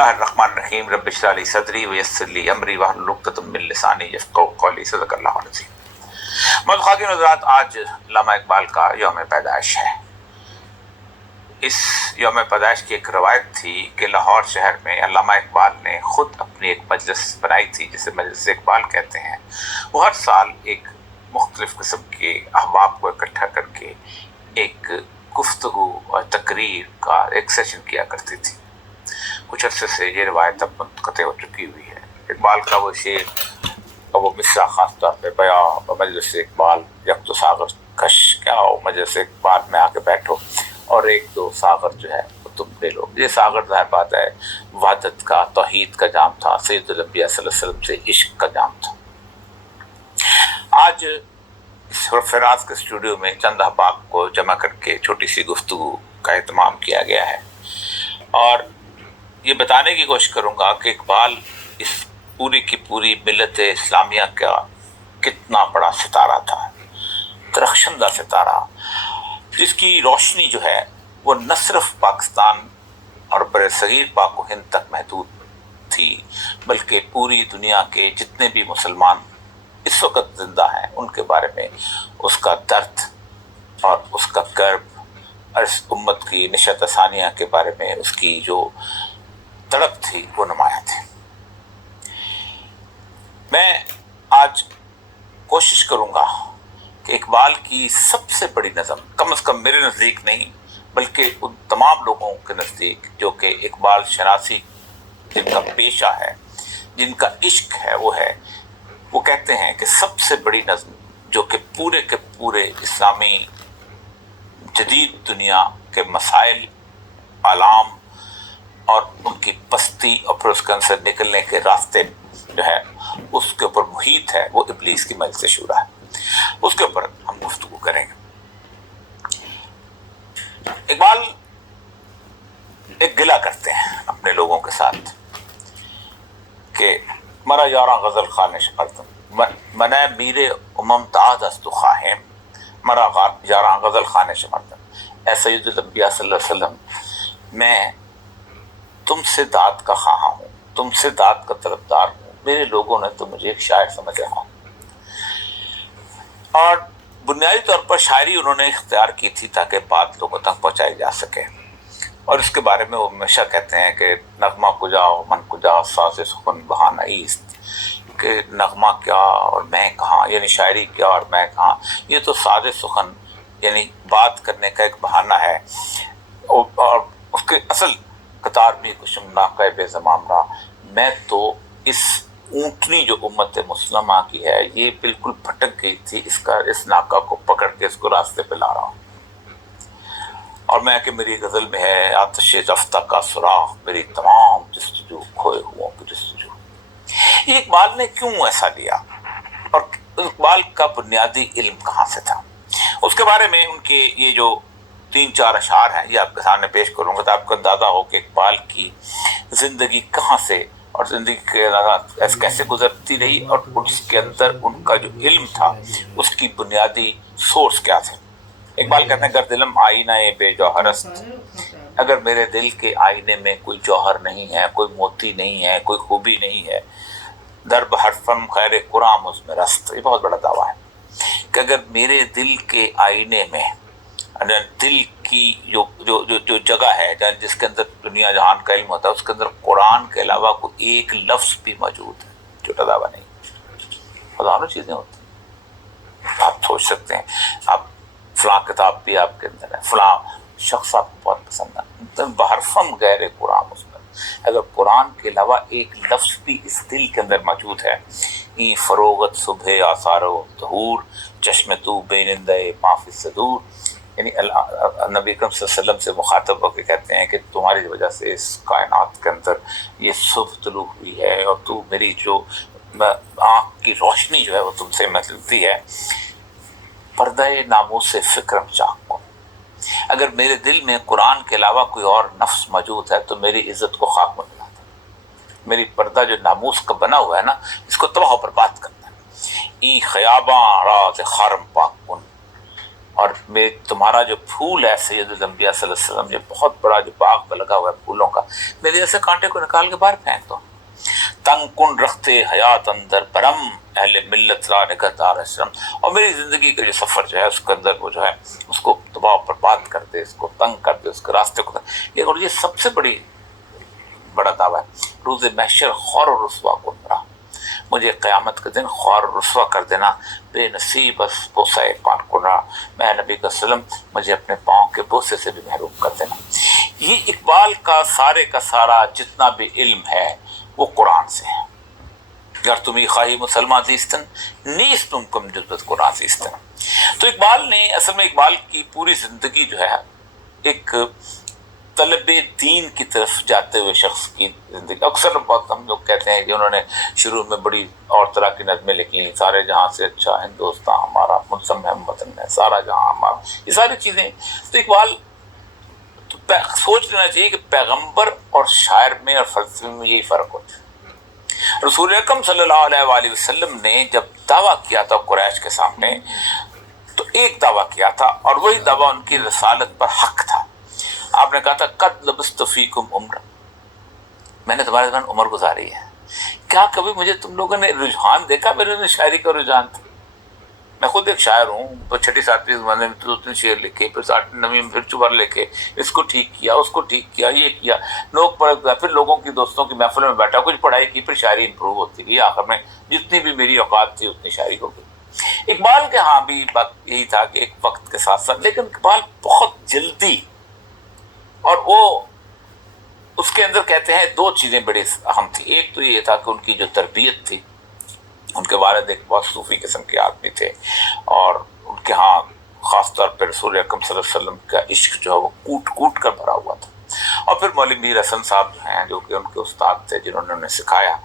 اللہ الرحمن الرحیم رب اشرح لی صدری ویسر لی امری واحلل عقدۃ من لسانی یفقہوا قولی صدق اللہ العظیم۔ متخاطبین حضرات، آج علامہ اقبال کا یوم پیدائش ہے۔ اس یوم پیدائش کی ایک روایت تھی کہ لاہور شہر میں علامہ اقبال نے خود اپنی ایک مجلس بنائی تھی جسے مجلس اقبال کہتے ہیں۔ وہ ہر سال ایک مختلف قسم کے احباب کو اکٹھا کر کے ایک گفتگو اور تقریر کا ایک سیشن کیا کرتی تھی۔ کچھ عرصے سے یہ روایت اب منقطع ہو چکی ہوئی ہے۔ اقبال کا وہ شعر اور وہ مصرع خاص طور پہ بیا مجلس اقبال یک تو ساغر کش، کیا ہو مجلس اقبال میں آ کے بیٹھو اور ایک دو ساغر جو ہے وہ تم لے لو۔ یہ ساغر ظاہر بات ہے وحدت کا، توحید کا جام تھا، سید الانبیاء صلی اللہ علیہ وسلم سے عشق کا جام تھا۔ آج اس فراز کے اسٹوڈیو میں چند احباب کو جمع کر کے چھوٹی سی گفتگو کا اہتمام کیا گیا ہے، اور یہ بتانے کی کوشش کروں گا کہ اقبال اس پوری کی پوری ملت اسلامیہ کا کتنا بڑا ستارہ تھا، درخشندہ ستارہ، جس کی روشنی جو ہے وہ نہ صرف پاکستان اور بر صغیر پاک و ہند تک محدود تھی، بلکہ پوری دنیا کے جتنے بھی مسلمان اس وقت زندہ ہیں ان کے بارے میں اس کا درد اور اس کا کرب اور اس امت کی نشأت ثانیہ کے بارے میں اس کی جو تڑپ تھی وہ نمایاں تھی۔ میں آج کوشش کروں گا کہ اقبال کی سب سے بڑی نظم، کم از کم میرے نزدیک نہیں بلکہ ان تمام لوگوں کے نزدیک جو کہ اقبال شناسی جن کا پیشہ ہے، جن کا عشق ہے، وہ کہتے ہیں کہ سب سے بڑی نظم جو کہ پورے کے پورے اسلامی جدید دنیا کے مسائل، آلام اور ان کی پستی اور پھر اس کے اندر سے نکلنے کے راستے جو ہے اس کے اوپر محیط ہے، وہ ابلیس کی مجلس شورا ہے۔ اس کے اوپر ہم گفتگو کریں گے۔ اقبال ایک گلہ کرتے ہیں اپنے لوگوں کے ساتھ کہ مرا یاراں غزل خانش مردم منع میر امم تاج است و خواہم مرا یاراں غزل خانش مردم۔ اے سید الانبیاء صلی اللہ علیہ وسلم، میں تم سے داد کا خواہاں ہوں، تم سے داد کا طلبدار ہوں، میرے لوگوں نے تو مجھے ایک شاعر سمجھ رہا۔ اور بنیادی طور پر شاعری انہوں نے اختیار کی تھی تاکہ بات لوگوں تک پہنچائی جا سکے، اور اس کے بارے میں وہ ہمیشہ کہتے ہیں کہ نغمہ کجا من کجا ساز سخن بہانہ ایست، کہ نغمہ کیا اور میں کہاں، یعنی شاعری کیا اور میں کہاں، یہ تو ساز سخن یعنی بات کرنے کا ایک بہانہ ہے، اور اس کے اصل قطار بھی کشم ناقہ بے زمام را، میں تو اس اونٹنی جو امت مسلمہ کی ہے یہ بالکل بھٹک گئی تھی، اس ناقہ کو پکڑ کے اس کو راستے پہ لا رہا ہوں، اور میں کہ میری غزل میں ہے آتش رفتہ کا سراغ، میری تمام جستجو کھوئے ہوں کی جستجو۔ یہ اقبال نے کیوں ایسا لیا، اور اقبال کا بنیادی علم کہاں سے تھا؟ اس کے بارے میں ان کے یہ جو 3-4 اشعار ہیں یہ آپ کے سامنے پیش کروں گا تو آپ کو اندازہ ہو کہ اقبال کی زندگی کہاں سے اور زندگی کیسے گزرتی رہی، اور اس کے اندر ان کا جو علم تھا اس کی بنیادی سورس کیا تھے۔ اقبال کہتے ہیں گر دلم آئینہ بے جوہر است، اگر میرے دل کے آئینے میں کوئی جوہر نہیں ہے، کوئی موتی نہیں ہے، کوئی خوبی نہیں ہے، درب حرفم خیر قرآن مجھ میں رست، یہ بہت بڑا دعویٰ ہے کہ اگر میرے دل کے آئینے میں، دل کی جو جگہ ہے جس کے اندر دنیا جہان کا علم ہوتا ہے، اس کے اندر قرآن کے علاوہ کوئی ایک لفظ بھی موجود ہے، چھوٹا دعویٰ نہیں، ہزاروں چیزیں ہوتی ہیں۔ آپ سوچ سکتے ہیں، آپ فلاں کتاب بھی آپ کے اندر ہے، فلاں شخص آپ کو بہت پسند ہے، بحرفم غیر قرآن اس میں، اگر قرآن کے علاوہ ایک لفظ بھی اس دل کے اندر موجود ہے، ای فروغت صبح آثار و ظہور چشم تو بے نندے معافی صدور، یعنی نبی اکرم صلی اللہ علیہ وسلم سے مخاطب ہو کے کہتے ہیں کہ تمہاری وجہ سے اس کائنات کے اندر یہ صبح طلوع ہوئی ہے، اور تو میری جو آنکھ کی روشنی جو ہے وہ تم سے ملتی ہے، پردہ ناموس فکرم چاک کو، اگر میرے دل میں قرآن کے علاوہ کوئی اور نفس موجود ہے تو میری عزت کو خاک میں ملا دے، میری پردہ جو ناموس کا بنا ہوا ہے نا اس کو تباہ و برباد کرنا ہے۔ ای خیاباں راز خارم پاک کن، اور میں تمہارا جو پھول ہے سید الانبیاء صلی اللہ علیہ وسلم، یہ بہت بڑا جو باغ پہ لگا ہوا ہے پھولوں کا، میرے جیسے کانٹے کو نکال کے باہر پھینک دو۔ تنگ کن رکھتے حیات اندر برم، اہل ملت را نگہدار اسلم، اور میری زندگی کا جو سفر جو ہے اس کے اندر وہ جو ہے اس کو تباہ و برباد کر دے، اس کو تنگ کر دے، اس کے راستے کو یہ سب سے بڑا دعویٰ ہے۔ روز محشر خور و رسوا کن میرا، مجھے قیامت کے دن خور و رسوا کر دینا، بے نصیب بس بوسہ پان کنرا، میں نبی کا سلم مجھے اپنے پاؤں کے بوسے سے بھی محروم کر دینا۔ یہ اقبال کا سارا جتنا بھی علم ہے وہ قرآن سے ہے۔ گر تمہیں خواہی مسلمان زیستن نیست تم کم جذبت قرآن زیستن۔ تو اقبال نے اصل میں اقبال کی پوری زندگی جو ہے ایک طلب دین کی طرف جاتے ہوئے شخص کی زندگی۔ اکثر بہت ہم لوگ کہتے ہیں کہ انہوں نے شروع میں بڑی اور طرح کی نظمیں لکھی، سارے جہاں سے اچھا ہندوستان ہمارا، ملزم ہے وطن میں، سارا جہاں ہمارا، یہ ساری چیزیں۔ تو اقبال سوچ لینا چاہیے کہ پیغمبر اور شاعر میں اور فلسفے میں یہی فرق ہوتا ہے۔ رسول اکرم صلی اللہ علیہ وآلہ وسلم نے جب دعویٰ کیا تھا قریش کے سامنے، تو ایک دعویٰ کیا تھا اور وہی دعویٰ ان کی رسالت پر حق تھا۔ آپ نے کہا تھا قد لبثت فیکم عمر، میں نے تمہارے درمیان عمر گزاری ہے۔ کیا کبھی مجھے تم لوگوں نے رجحان دیکھا؟ میرے میں شاعری کا رجحان تھا، میں خود ایک شاعر ہوں، تو چھٹی ساتویں زمانے میں 2-3 شعر لکھے، پھر 8ویں میں پھر چوبر لکھے، اس کو ٹھیک کیا، اس کو ٹھیک کیا، یہ کیا، لوگ پھر لوگوں کی دوستوں کی محفل میں بیٹھا، کچھ پڑھائی کی، پھر شاعری امپروو ہوتی گئی، آخر میں جتنی بھی میری اوقات تھی اتنی شاعری ہو گئی۔ اقبال کے ہاں بھی بات یہی تھا کہ ایک وقت کے ساتھ ساتھ، لیکن اقبال بہت جلدی، اور وہ اس کے اندر کہتے ہیں 2 چیزیں بڑی اہم تھی۔ ایک تو یہ تھا کہ ان کی جو تربیت تھی، ان کے والد ایک بہت صوفی قسم کے آدمی تھے، اور ان کے ہاں خاص طور پہ رسول اکرم صلی اللہ علیہ وسلم کا عشق جو ہے وہ کوٹ کوٹ کر بھرا ہوا تھا۔ اور پھر مولوی میر حسن صاحب جو ہیں، جو کہ ان کے استاد تھے، جنہوں نے انہیں سکھایا۔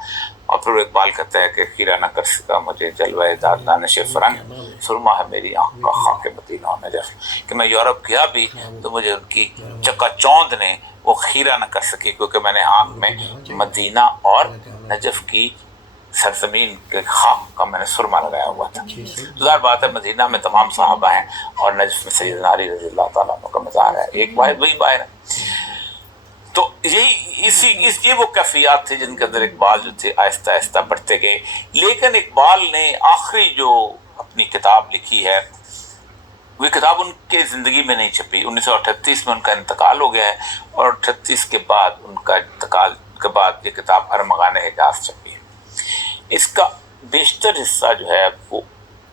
اور پھر اقبال کہتا ہے کہ خیرہ نہ کر سکا مجھے جلوہ داد دانش فرنگ، سرما ہے میری آنکھ کا خاک مدینہ و نجف، کہ میں یورپ گیا بھی تو مجھے ان کی چکا چوند نے وہ خیرہ نہ کر سکی، کیونکہ میں نے آنکھ میں مدینہ اور نجف کی سرزمین کے خاک کا میں نے سرما لگایا ہوا تھا۔ ظاہر بات ہے مدینہ میں تمام صحابہ ہیں، اور نجف میں سیدنا علی رضی اللہ تعالیٰ عنہ کا مزار ہے، ایک واحد وہی باہر ہے۔ تو یہ وہ کیفیات تھے جن کے اندر اقبال جو تھے آہستہ آہستہ بڑھتے گئے۔ لیکن اقبال نے آخری جو اپنی کتاب لکھی ہے، وہ کتاب ان کے زندگی میں نہیں چھپی، 1938 میں ان کا انتقال ہو گیا ہے، اور 38 کے بعد ان کا انتقال کے بعد یہ کتاب ارمغان حجاز چھپی ہے۔ اس کا بیشتر حصہ جو ہے وہ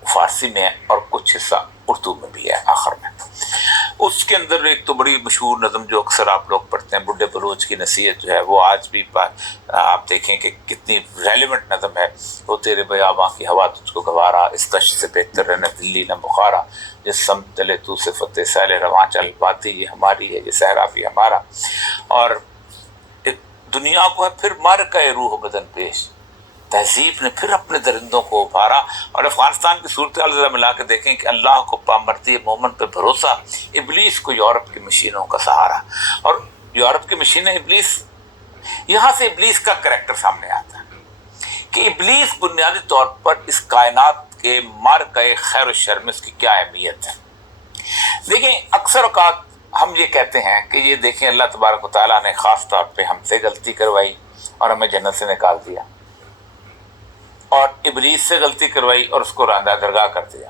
فارسی میں ہے، اور کچھ حصہ اردو میں بھی ہے آخر میں۔ اس کے اندر ایک تو بڑی مشہور نظم جو اکثر آپ لوگ پڑھتے ہیں، بڈھے بلوچ کی نصیحت جو ہے، وہ آج بھی آپ دیکھیں کہ کتنی ریلیونٹ نظم ہے۔ وہ تیرے بیاباں کی ہوا تجھ کو گوارا، اس دشت سے بہتر ہے نہ دلی نہ بخارا، جس سمت چلے تو صفت سیل رواں چل، باتیں یہ ہماری ہے یہ صحرا بھی ہمارا۔ اور دنیا کو ہے پھر مر کا روح بدن پیش، تہذیب نے پھر اپنے درندوں کو ابھارا۔ اور افغانستان کی صورتحال ذرا ملا کے دیکھیں کہ اللہ کو پامرتی مومن پہ بھروسہ، ابلیس کو یورپ کی مشینوں کا سہارا۔ اور یورپ کی مشینیں ابلیس، یہاں سے ابلیس کا کریکٹر سامنے آتا ہے کہ ابلیس بنیادی طور پر اس کائنات کے مر گئے خیر و شر میں اس کی کیا اہمیت ہے۔ دیکھیں اکثر اوقات ہم یہ کہتے ہیں کہ یہ دیکھیں اللہ تبارک و تعالیٰ نے خاص طور پہ ہم سے غلطی کروائی اور ہمیں جنت سے نکال دیا، اور ابلیس سے غلطی کروائی اور اس کو راندہ درگاہ کر دیا۔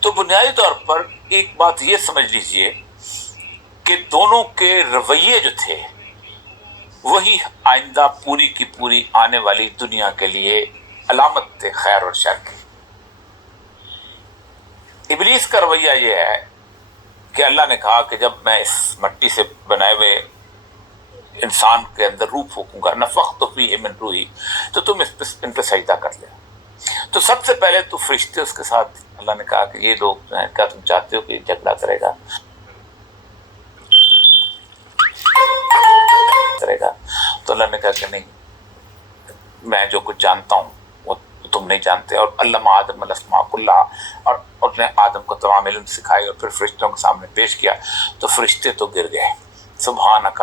تو بنیادی طور پر ایک بات یہ سمجھ لیجئے کہ دونوں کے رویے جو تھے وہی آئندہ پوری کی پوری آنے والی دنیا کے لیے علامت تھے خیر اور شر کی۔ ابلیس کا رویہ یہ ہے کہ اللہ نے کہا کہ جب میں اس مٹی سے بنائے ہوئے انسان کے اندر روح پھونکوں گا، نفخت فیہ من روحی، تو تم ان پہ سجدہ کر لے۔ تو سب سے پہلے تو فرشتے اس کے ساتھ، اللہ نے کہا کہ یہ لوگ جو ہیں، کیا تم چاہتے ہو کہ یہ جھگڑا کرے گا؟ تو اللہ نے کہا کہ نہیں، میں جو کچھ جانتا ہوں وہ تم نہیں جانتے۔ اور علم آدم الاسماء کلھا، اور اس نے آدم کو تمام علم سکھائی اور پھر فرشتوں کے سامنے پیش کیا، تو فرشتے تو گر گئے، سبحانک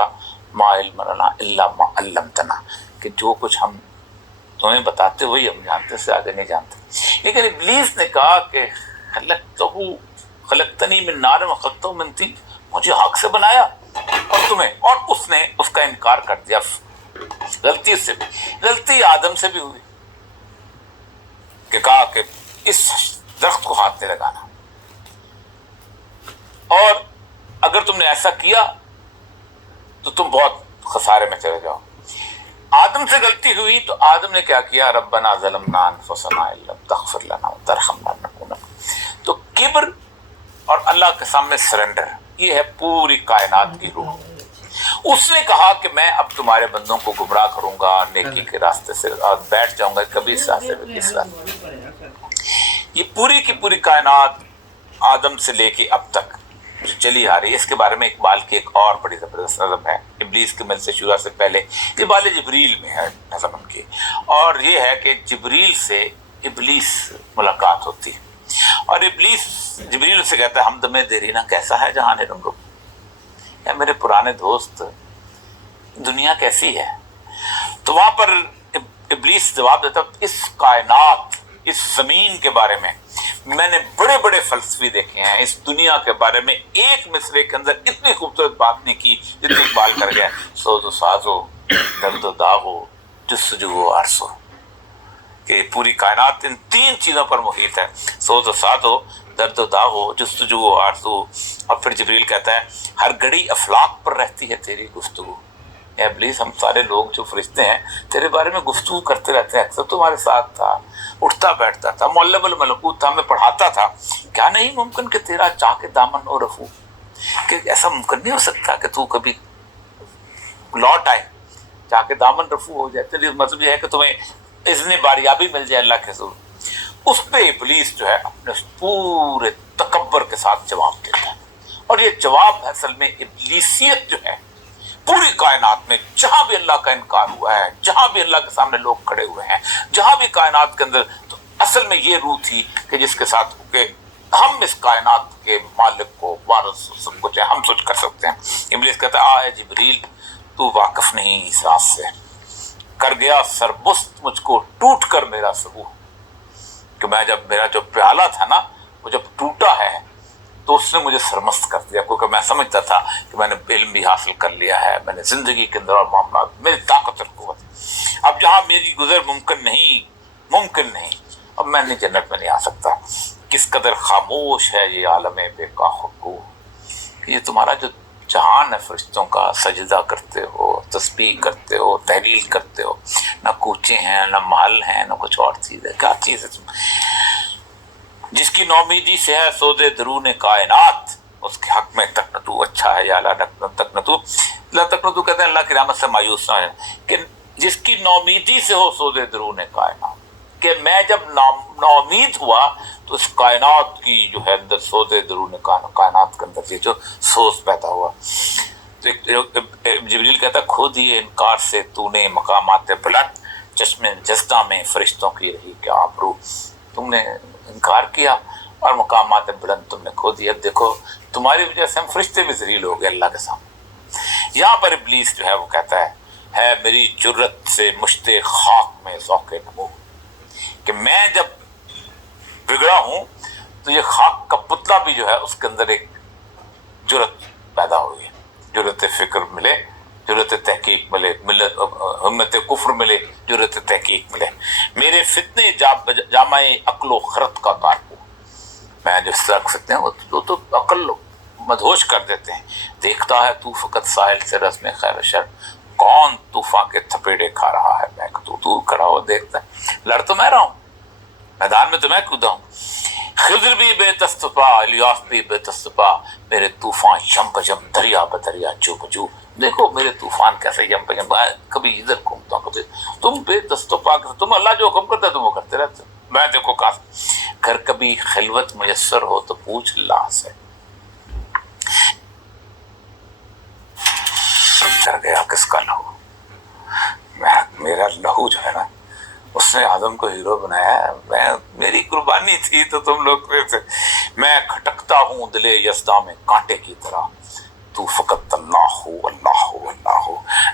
ما علم لنا الا ما علمتنا، کہ جو کچھ ہم تمہیں بتاتے وہی ہم جانتے، سے آگے نہیں جانتے۔ لیکن ابلیس نے کہا کہ خلقتہ خلقتنی من نار وخلقتہ من طین، مجھے آگ سے بنایا اور تمہیں، اور اس نے اس کا انکار کر دیا۔ غلطی سے بھی، غلطی آدم سے بھی ہوئی کہ کہا کہ اس درخت کو ہاتھ نہیں لگانا، اور اگر تم نے ایسا کیا تو تم بہت خسارے میں چلے جاؤ۔ آدم سے غلطی ہوئی تو آدم نے کیا کیا؟ ربنا ظلمنا انفسنا ان لم تغفر لنا وترحمنا لنکونن۔ تو کبر اور اللہ کے سامنے سرنڈر، یہ ہے پوری کائنات کی روح۔ اس نے کہا کہ میں اب تمہارے بندوں کو گمراہ کروں گا نیکی کے راستے سے، اور بیٹھ جاؤں گا کبھی اس راستے میں اس راستے۔ یہ پوری کی پوری کائنات آدم سے لے کے اب تک جو چلی آ رہی ہے، اس کے بارے میں اقبال کی ایک اور بڑی زبردست نظم ہے، ابلیس کے مل سے شورا سے پہلے، اقبال جبریل میں ہے نظم ان کی، اور یہ ہے کہ جبریل سے ابلیس ملاقات ہوتی ہے، اور ابلیس جبریل سے کہتا ہے ہمدم دیرینہ کیسا ہے جہاں رنگ، اے میرے پرانے دوست دنیا کیسی ہے؟ تو وہاں پر ابلیس جواب دیتا اس کائنات، اس زمین کے بارے میں نے بڑے بڑے فلسفی دیکھے ہیں، اس دنیا کے بارے میں ایک مصرے کے اندر اتنی خوبصورت بات نہیں کی جتنی اقبال کر گیا، سوز و ساز ہو، درد و داغ ہو، جستجو و عرص ہو، کہ پوری کائنات ان تین چیزوں پر محیط ہے، سوز و ساز ہو، درد و داغ ہو، جستجو و عرص ہو۔ اور پھر جبریل کہتا ہے ہر گھڑی افلاک پر رہتی ہے تیری گفتگو، اے ابلیس ہم سارے لوگ جو فرشتے ہیں تیرے بارے میں گفتگو کرتے رہتے ہیں، اکثر تمہارے ساتھ تھا، اٹھتا بیٹھتا تھا، معلم الملکوت تھا، ہمیں پڑھاتا تھا، کیا نہیں ممکن کہ تیرا چاہ کے دامن ہو رفو، کہ ایسا ممکن نہیں ہو سکتا کہ تو کبھی لوٹ آئے، چاہ کے دامن رفو ہو جائے، تیری مطلب یہ ہے کہ تمہیں اذن باریابی مل جائے اللہ کے حضور۔ اس پہ ابلیس جو ہے اپنے پورے تکبر کے ساتھ جواب دیتا ہے، اور یہ جواب اصل میں ابلیسیت جو ہے پوری کائنات میں جہاں بھی اللہ کا انکار ہوا ہے، جہاں بھی اللہ کے سامنے لوگ کھڑے ہوئے ہیں، جہاں بھی کائنات کے اندر، تو اصل میں یہ روح تھی کہ جس کے ساتھ کہ ہم اس کائنات کے مالک کو، وارث سب کچھ ہے، ہم سوچ کر سکتے ہیں۔ ابلیس کہتا ہے اے جبریل تو واقف نہیں اس راز سے، کر گیا سربست مجھ کو ٹوٹ کر میرا سبو، کہ میں جب میرا جو پیالہ تھا نا وہ جب ٹوٹا ہے تو اس نے مجھے سرمست کر دیا، کیونکہ میں سمجھتا تھا کہ میں نے علم بھی حاصل کر لیا ہے، میں نے زندگی کے اندر اور معاملات، میری طاقت اور قوت، اب جہاں میری گزر ممکن نہیں، اب میں نے جنت میں نہیں آ سکتا۔ کس قدر خاموش ہے یہ عالم بے کاخو، یہ تمہارا جو جہان ہے فرشتوں کا، سجدہ کرتے ہو، تسبیح کرتے ہو، تحلیل کرتے ہو، نہ کوچے ہیں، نہ محل ہیں، نہ کچھ اور چیز ہے، کیا چیز ہے تم؟ جس کی نومیدی سے ہے سود درون کائنات، اس کے حق میں تقنطو اچھا ہے یا لا تقنطو، لا تقنطو کہتے ہیں اللہ کی رحمت سے مایوس نہ ہے، کہ جس کی نومیدی سے ہو سود درون کائنات، کہ میں جب نومید ہوا تو اس کائنات کی جو ہے اندر سود درون کائنات کے اندر یہ جو سوز پیدا ہوا۔ تو جبریل کہتا خود ہی انکار سے تو نے مقامات بلند، چشم جزدہ میں فرشتوں کی رہی کیا آبرو، تم نے انکار کیا اور مقامات بلند تم نے کھو دیا، دیکھو تمہاری وجہ سے ہم فرشتے بھی ذلیل ہو گئے اللہ کے سامنے۔ یہاں پر ابلیس جو ہے وہ کہتا ہے میری جرت سے مشت خاک میں ذوق نمو، کہ میں جب بگڑا ہوں تو یہ خاک کا پتلا بھی جو ہے اس کے اندر ایک جرت پیدا ہوئی ہے، جرت فکر ملے، جرت تحقیق ملے، ہمت کفر ملے، جرت تحقیق ملے، میرے فتنے جامع عقل و خرد کا کارکو، میں جو اس طرح فتنے وہ تو عقل مدہوش کر دیتے ہیں، دیکھتا ہے تو فقط ساحل سے رسم خیر و شر، کون طوفان کے تھپیڑے کھا رہا ہے، میں تو کھڑا ہوا دیکھتا ہے، لڑ تو میں رہا ہوں، میدان میں تو میں کودا ہوں، خضر بھی بے تستفا، الیاس بھی بے تستفا، میرے طوفان یم بجم دریا بدریا جو بجو، دیکھو میرے طوفان کیسے یم بجم، کبھی ادھر گھومتا ہوں، تم بے تستفا، تم اللہ جو حکم کرتا ہے تم وہ کرتے رہتے، میں دیکھو اگر کبھی خلوت میسر ہو تو پوچھ اللہ سے، کر گیا کس کا لہو، میرا لہو جو ہے نا اس نے آدم کو ہیرو بنایا ہے، میری قربانی تھی تو تم لوگ تھے، میں کھٹکتا ہوں دل یزداں میں کانٹے کی طرح، تو فقط اللہ اللہ اللہ.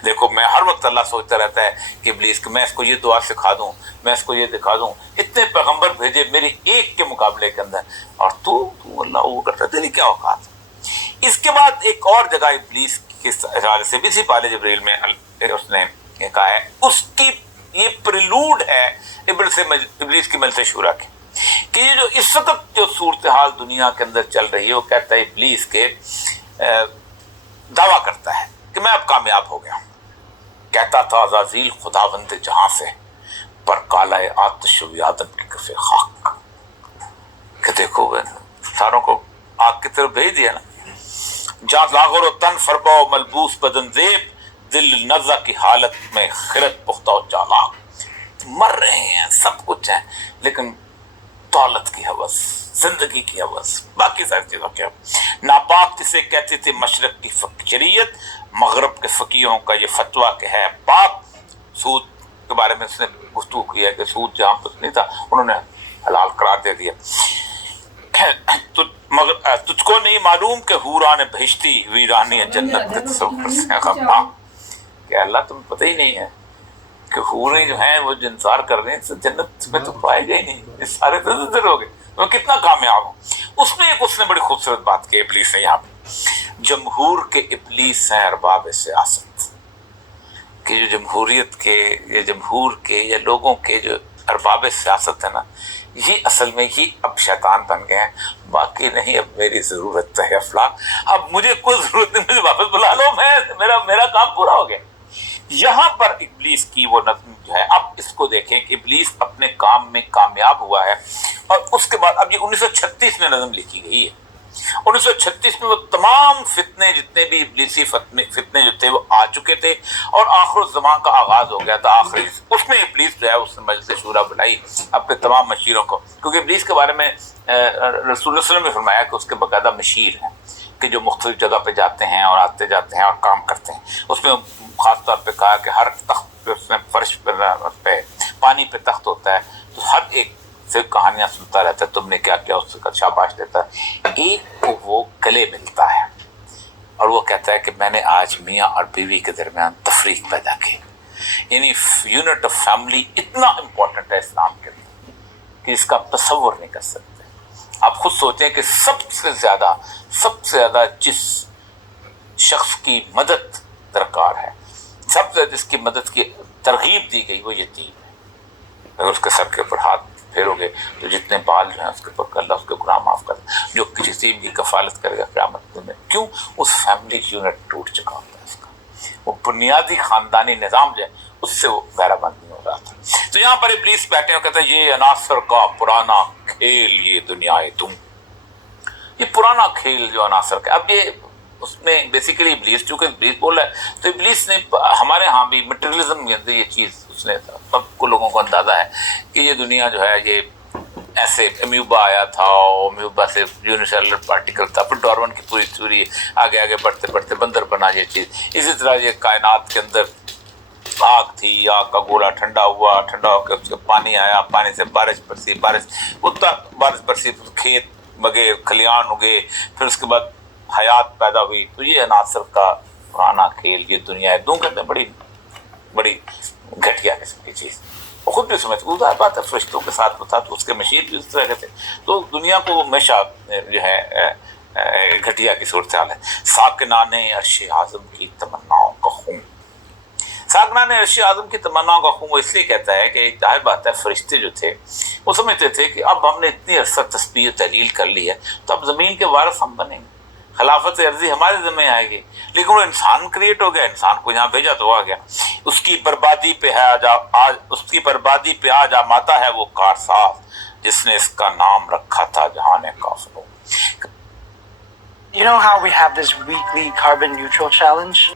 دیکھو میں ہر وقت اللہ سوچتا رہتا ہے کہ ابلیس کہ میں اس کو یہ دعا سکھا دوں, میں اس کو یہ دکھا دوں, اتنے پیغمبر بھیجے میری ایک کے مقابلے کے اندر, اور تو اللہ وہ کرتا ہے, تیری کیا اوقات. اس کے بعد ایک اور جگہ ابلیس کے حوالے سے بھی اسی پالے جبریل میں اس نے کہا ہے, اس کی یہ پریلوڈ ہے ابلیس کی مجلس شورا کی, کہ یہ جو اس وقت جو صورتحال دنیا کے اندر چل رہی ہے, وہ کہتا ہے ابلیس کے دعویٰ کرتا ہے کہ میں اب کامیاب ہو گیا ہوں. کہتا تھا عزازیل خداوند جہاں سے پر کالا آتش و آدم کی کف خاک, کہ دیکھو ساروں کو آگ کی طرف بھیج دیا نا. جہاں لاغر و تن فربا و ملبوس بدن زیب, دل نزا کی حالت میں خرد پختہ و چالاک. مر رہے ہیں, سب کچھ ہیں, لیکن دولت کی حوث, زندگی کی حوث, باقی ساری چیزوں کی حوث. ناپاک جسے کہتے تھے مشرق کی شریعت, مغرب کے فقیہوں کا یہ فتویٰ کہ ہے پاک. سود کے بارے میں اس نے گفتگو کی ہے کہ سود جہاں پر نہیں تھا انہوں نے حلال قرار دے دیا. مگر تجھ کو نہیں معلوم کہ حوران بہشتی ویرانی جنت کے تصور سے غمناک, کہ اللہ تمہیں پتہ ہی نہیں ہے کہ حوریں جو ہیں وہ جو انتظار کر رہے ہیں جنت میں تو پائے گئے نہیں, اس سارے تذر ہو گئے, تو کتنا کامیاب ہوں. اس میں ایک اس نے بڑی خوبصورت بات کی ابلیس نے یہاں پہ, جمہور کے ابلیس ہیں ارباب سیاست, کہ جو جمہوریت کے یا جمہور کے یا لوگوں کے جو ارباب سیاست ہے نا, یہ اصل میں ہی اب شیطان بن گئے ہیں. باقی نہیں, اب میری ضرورت ہے افلاح, اب مجھے کوئی ضرورت نہیں, مجھے واپس بلا لو, میں میرا کام پورا ہو گیا. یہاں پر ابلیس کی وہ نظم جو ہے, اب اس کو دیکھیں کہ ابلیس اپنے کام میں کامیاب ہوا ہے, اور اس کے بعد اب یہ 1936 میں نظم لکھی گئی ہے. 1936 میں وہ تمام فتنے جتنے بھی ابلیسی فتنے جو تھے وہ آ چکے تھے, اور آخر الزمان کا آغاز ہو گیا تھا. آخری اس میں ابلیس جو ہے اس نے مجلس شورا بلائی اپنے تمام مشیروں کو, کیونکہ ابلیس کے بارے میں رسول اللہ صلی اللہ علیہ وسلم نے فرمایا کہ اس کے باقاعدہ مشیر ہیں, کہ جو مختلف جگہ پہ جاتے ہیں اور آتے جاتے ہیں اور کام کرتے ہیں. اس میں خاص طور پہ کہا کہ ہر تخت پہ اس میں فرش پہ پانی پہ تخت ہوتا ہے, تو ہر ایک سے کہانیاں سنتا رہتا ہے, تم نے کیا کیا, اس کا شاباش دیتا ہے. ایک کو وہ گلے ملتا ہے اور وہ کہتا ہے کہ میں نے آج میاں اور بیوی کے درمیان تفریق پیدا کی. یعنی یونٹ آف فیملی اتنا امپورٹنٹ ہے اسلام کے اندر کہ اس کا آپ تصور نہیں کر سکتے. آپ خود سوچیں کہ سب سے زیادہ جس شخص کی مدد درکار ہے, سب سے زیادہ جس کی مدد کی ترغیب دی گئی, وہ یتیم ہے. اگر اس کے سر کے اوپر ہاتھ پھیرو گے تو جتنے بال جو ہیں اس کے اوپر اللہ اس کے گناہ معاف کر دے. جو کسی یتیم کی کفالت کرے گا قیامت میں, کیوں, اس فیملی یونٹ ٹوٹ چکا ہوتا ہے. اس کا وہ بنیادی خاندانی نظام جو ہے اس سے وہ غیرہ بند نہیں ہو رہا تھا. تو یہاں پر ابلیس بیٹھے اور کہتے ہیں یہ عناصر کا پرانا کھیل, یہ دنیا تم, یہ پرانا کھیل جو عناصر کا. اب یہ اس میں بیسیکلی ابلیس, چونکہ ابلیس بول رہا ہے, تو ابلیس نے ہمارے ہاں بھی مٹیریلزم کے اندر یہ چیز اس نے سب کو لوگوں کو اندازہ ہے کہ یہ دنیا جو ہے یہ ایسے امیوبا آیا تھا, اور امیوبا سے یونیسیلر پارٹیکل تھا, پھر ڈارون کی پوری تھیوری آگے آگے بڑھتے بڑھتے بندر بنا یہ چیز. اسی طرح یہ کائنات کے اندر آگ تھی, آگ کا گولا ٹھنڈا ہوا, ٹھنڈا ہو کے اس کے پانی آیا, پانی سے بارش برسی, بارش برسی تو کھیت بگے, کھلیان اگے, پھر اس کے بعد حیات پیدا ہوئی. تو یہ عناصر کا پرانا کھیل, یہ دنیا ہے. دوں کہتے ہیں بڑی بڑی گھٹیا قسم کی چیز. وہ خود بھی سمجھتے, وہ ظاہر بات ہے فرشتوں کے ساتھ تھا تو اس کے مشیر بھی اس طرح کے تھے. تو دنیا کو ہمیشہ جو ہے گھٹیا کی صورتحال ہے. ساکنان عرش اعظم کی تمناؤں کا خون, ساکنان عرش اعظم کی تمناؤں کا خون وہ اس لیے کہتا ہے کہ ظاہر بات ہے فرشتے جو تھے وہ سمجھتے تھے کہ اب ہم نے اتنی عرصہ تسبیح و تحلیل کر لی ہے تو اب زمین کے وارث ہم بنیں گے, خلافت عرضی ہمارے ذمہ آئے گی. لیکن وہ انسان کریٹ ہو گیا, انسان کو یہاں بھیجا تو آ گیا. اس کی بربادی پہ آ جا ماتا ہے وہ کارساز جس نے اس کا نام رکھا تھا جہان کافروں. You know how we have this weekly carbon neutral challenge?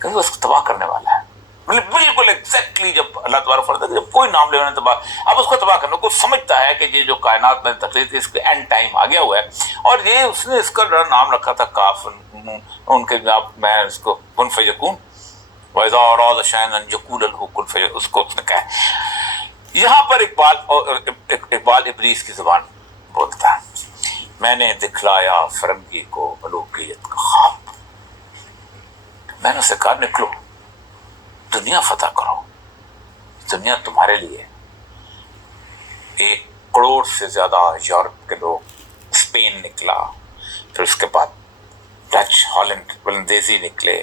کہ وہ اس کو تباہ کرنے والا ہے. بالکل ایگزیکٹلی جب اللہ تبارک فرماتا ہے جب کوئی نام لے انہوں نے تباہ, اب اس کو تباہ کرنا, کو سمجھتا ہے کہ یہ جو کائنات میں تقریر تھی اس کے اینڈ ٹائم آ گیا ہوا ہے, اور یہ اس نے اس کا نام رکھا تھا کاف, ان کے جناب میں اس کو کن فیکون, وَإِذَا أَرَادَ شَيْئًا أَن يَقُولَ لَهُ كُن فَيَكُونُ, اس کو اس نے کہا. یہاں پر اقبال ابلیس کی زبان بولتا ہے, میں نے دکھلایا فرنگی کو ملوکیت کا خواب. میں نے اسے کہا نکلو دنیا فتح کرو, دنیا تمہارے لیے. 1 کروڑ سے زیادہ یورپ کے لوگ, اسپین نکلا, پھر اس کے بعد ڈچ, ہالینڈ, ولندیزی نکلے,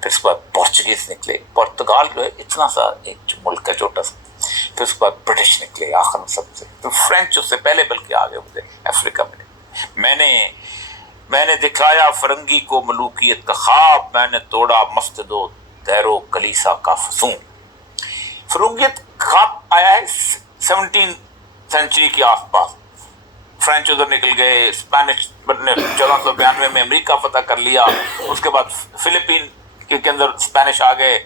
پھر اس کے بعد پورچگیز نکلے, پرتگال جو ہے اتنا سا ایک ملک ہے چھوٹا سا, پھر اس کے بعد برٹش نکلے آخر میں سب سے, پھر فرینچ اس سے پہلے بلکہ آگے ہوتے افریقہ میں. میں نے دکھایا فرنگی کو ملوکیت کا خواب, میں نے توڑا مسجد و دیر و کلیسا کا فسون. فرنگیت خواب آیا ہے 17 سینچری کے آس پاس. فرینچ ادھر نکل گئے, اسپینش نے 1492 میں امریکہ فتح کر لیا, اس کے بعد فلپین کے اندر اسپینش آ گئے,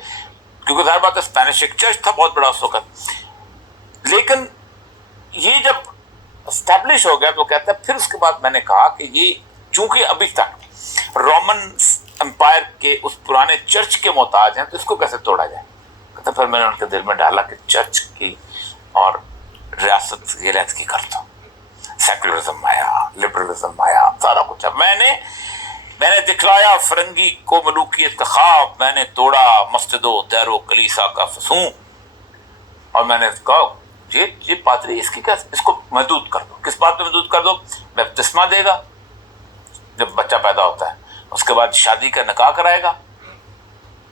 کیونکہ ظاہر بات ہے اسپینش ایک چرچ تھا بہت بڑا اس وقت. لیکن یہ جب اسٹیبلش ہو گیا تو کہتا ہے پھر اس کے بعد میں نے کہا کہ یہ چونکہ ابھی تک رومن امپائر کے اس پرانے چرچ کے محتاج ہیں تو اس کو کیسے توڑا جائے. کہتا پھر میں نے ان کے دل میں ڈالا کہ چرچ کی اور ریاست کی علیحدگی کر دو. سیکولرزم آیا, لبرلزم آیا, سارا کچھ. اب میں نے دکھلایا فرنگی کو ملوکیت کا خواب, میں نے توڑا مسجد و دیر و کلیسا کا فسون. اور میں نے کہا یہ پادری اس کی کیا, اس کو محدود کر دو. کس بات پہ محدود کر دو؟ بپتسمہ دے گا جب بچہ پیدا ہوتا ہے, اس کے بعد شادی کا نکاح کرائے گا,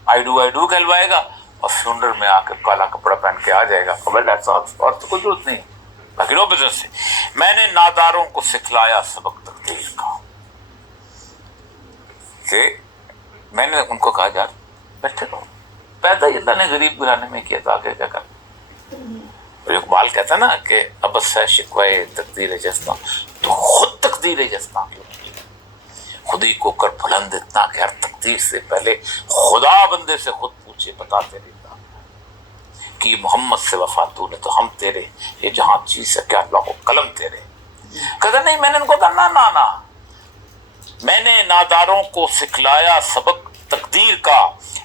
آئی ڈو کہلوائے گا, اور فیونرل میں آ کے کالا کپڑا پہن کے آ جائے گا. اور تو کوئی ضرورت نہیں, باقی نو بزنس سے. میں نے ناداروں کو سکھلایا سبق تقدیر کا, کہ میں نے ان کو کہا یار بیٹھے رہو, پیدا ہی اللہ نے غریب گھرانے میں کیا تھا, آگے کیا کر. اقبال کہتا ہے نا کہ ابس ہے شکوائے تقدیر جسنا, تو خود تقدیر جسنا کیوں, خودی کو کر بلند اتنا کہ ہر تقدیر سے پہلے خدا بندے سے خود پوچھے بتا تیری کہ محمد سے وفا تو نے تو ہم تیرے, یہ جہاں چیز ہے کیا اللہ کو قلم تیرے. کہتا نہیں, میں نے ان کو کہا نا, میں نے ناداروں کو سکھلایا سبق تقدیر کا,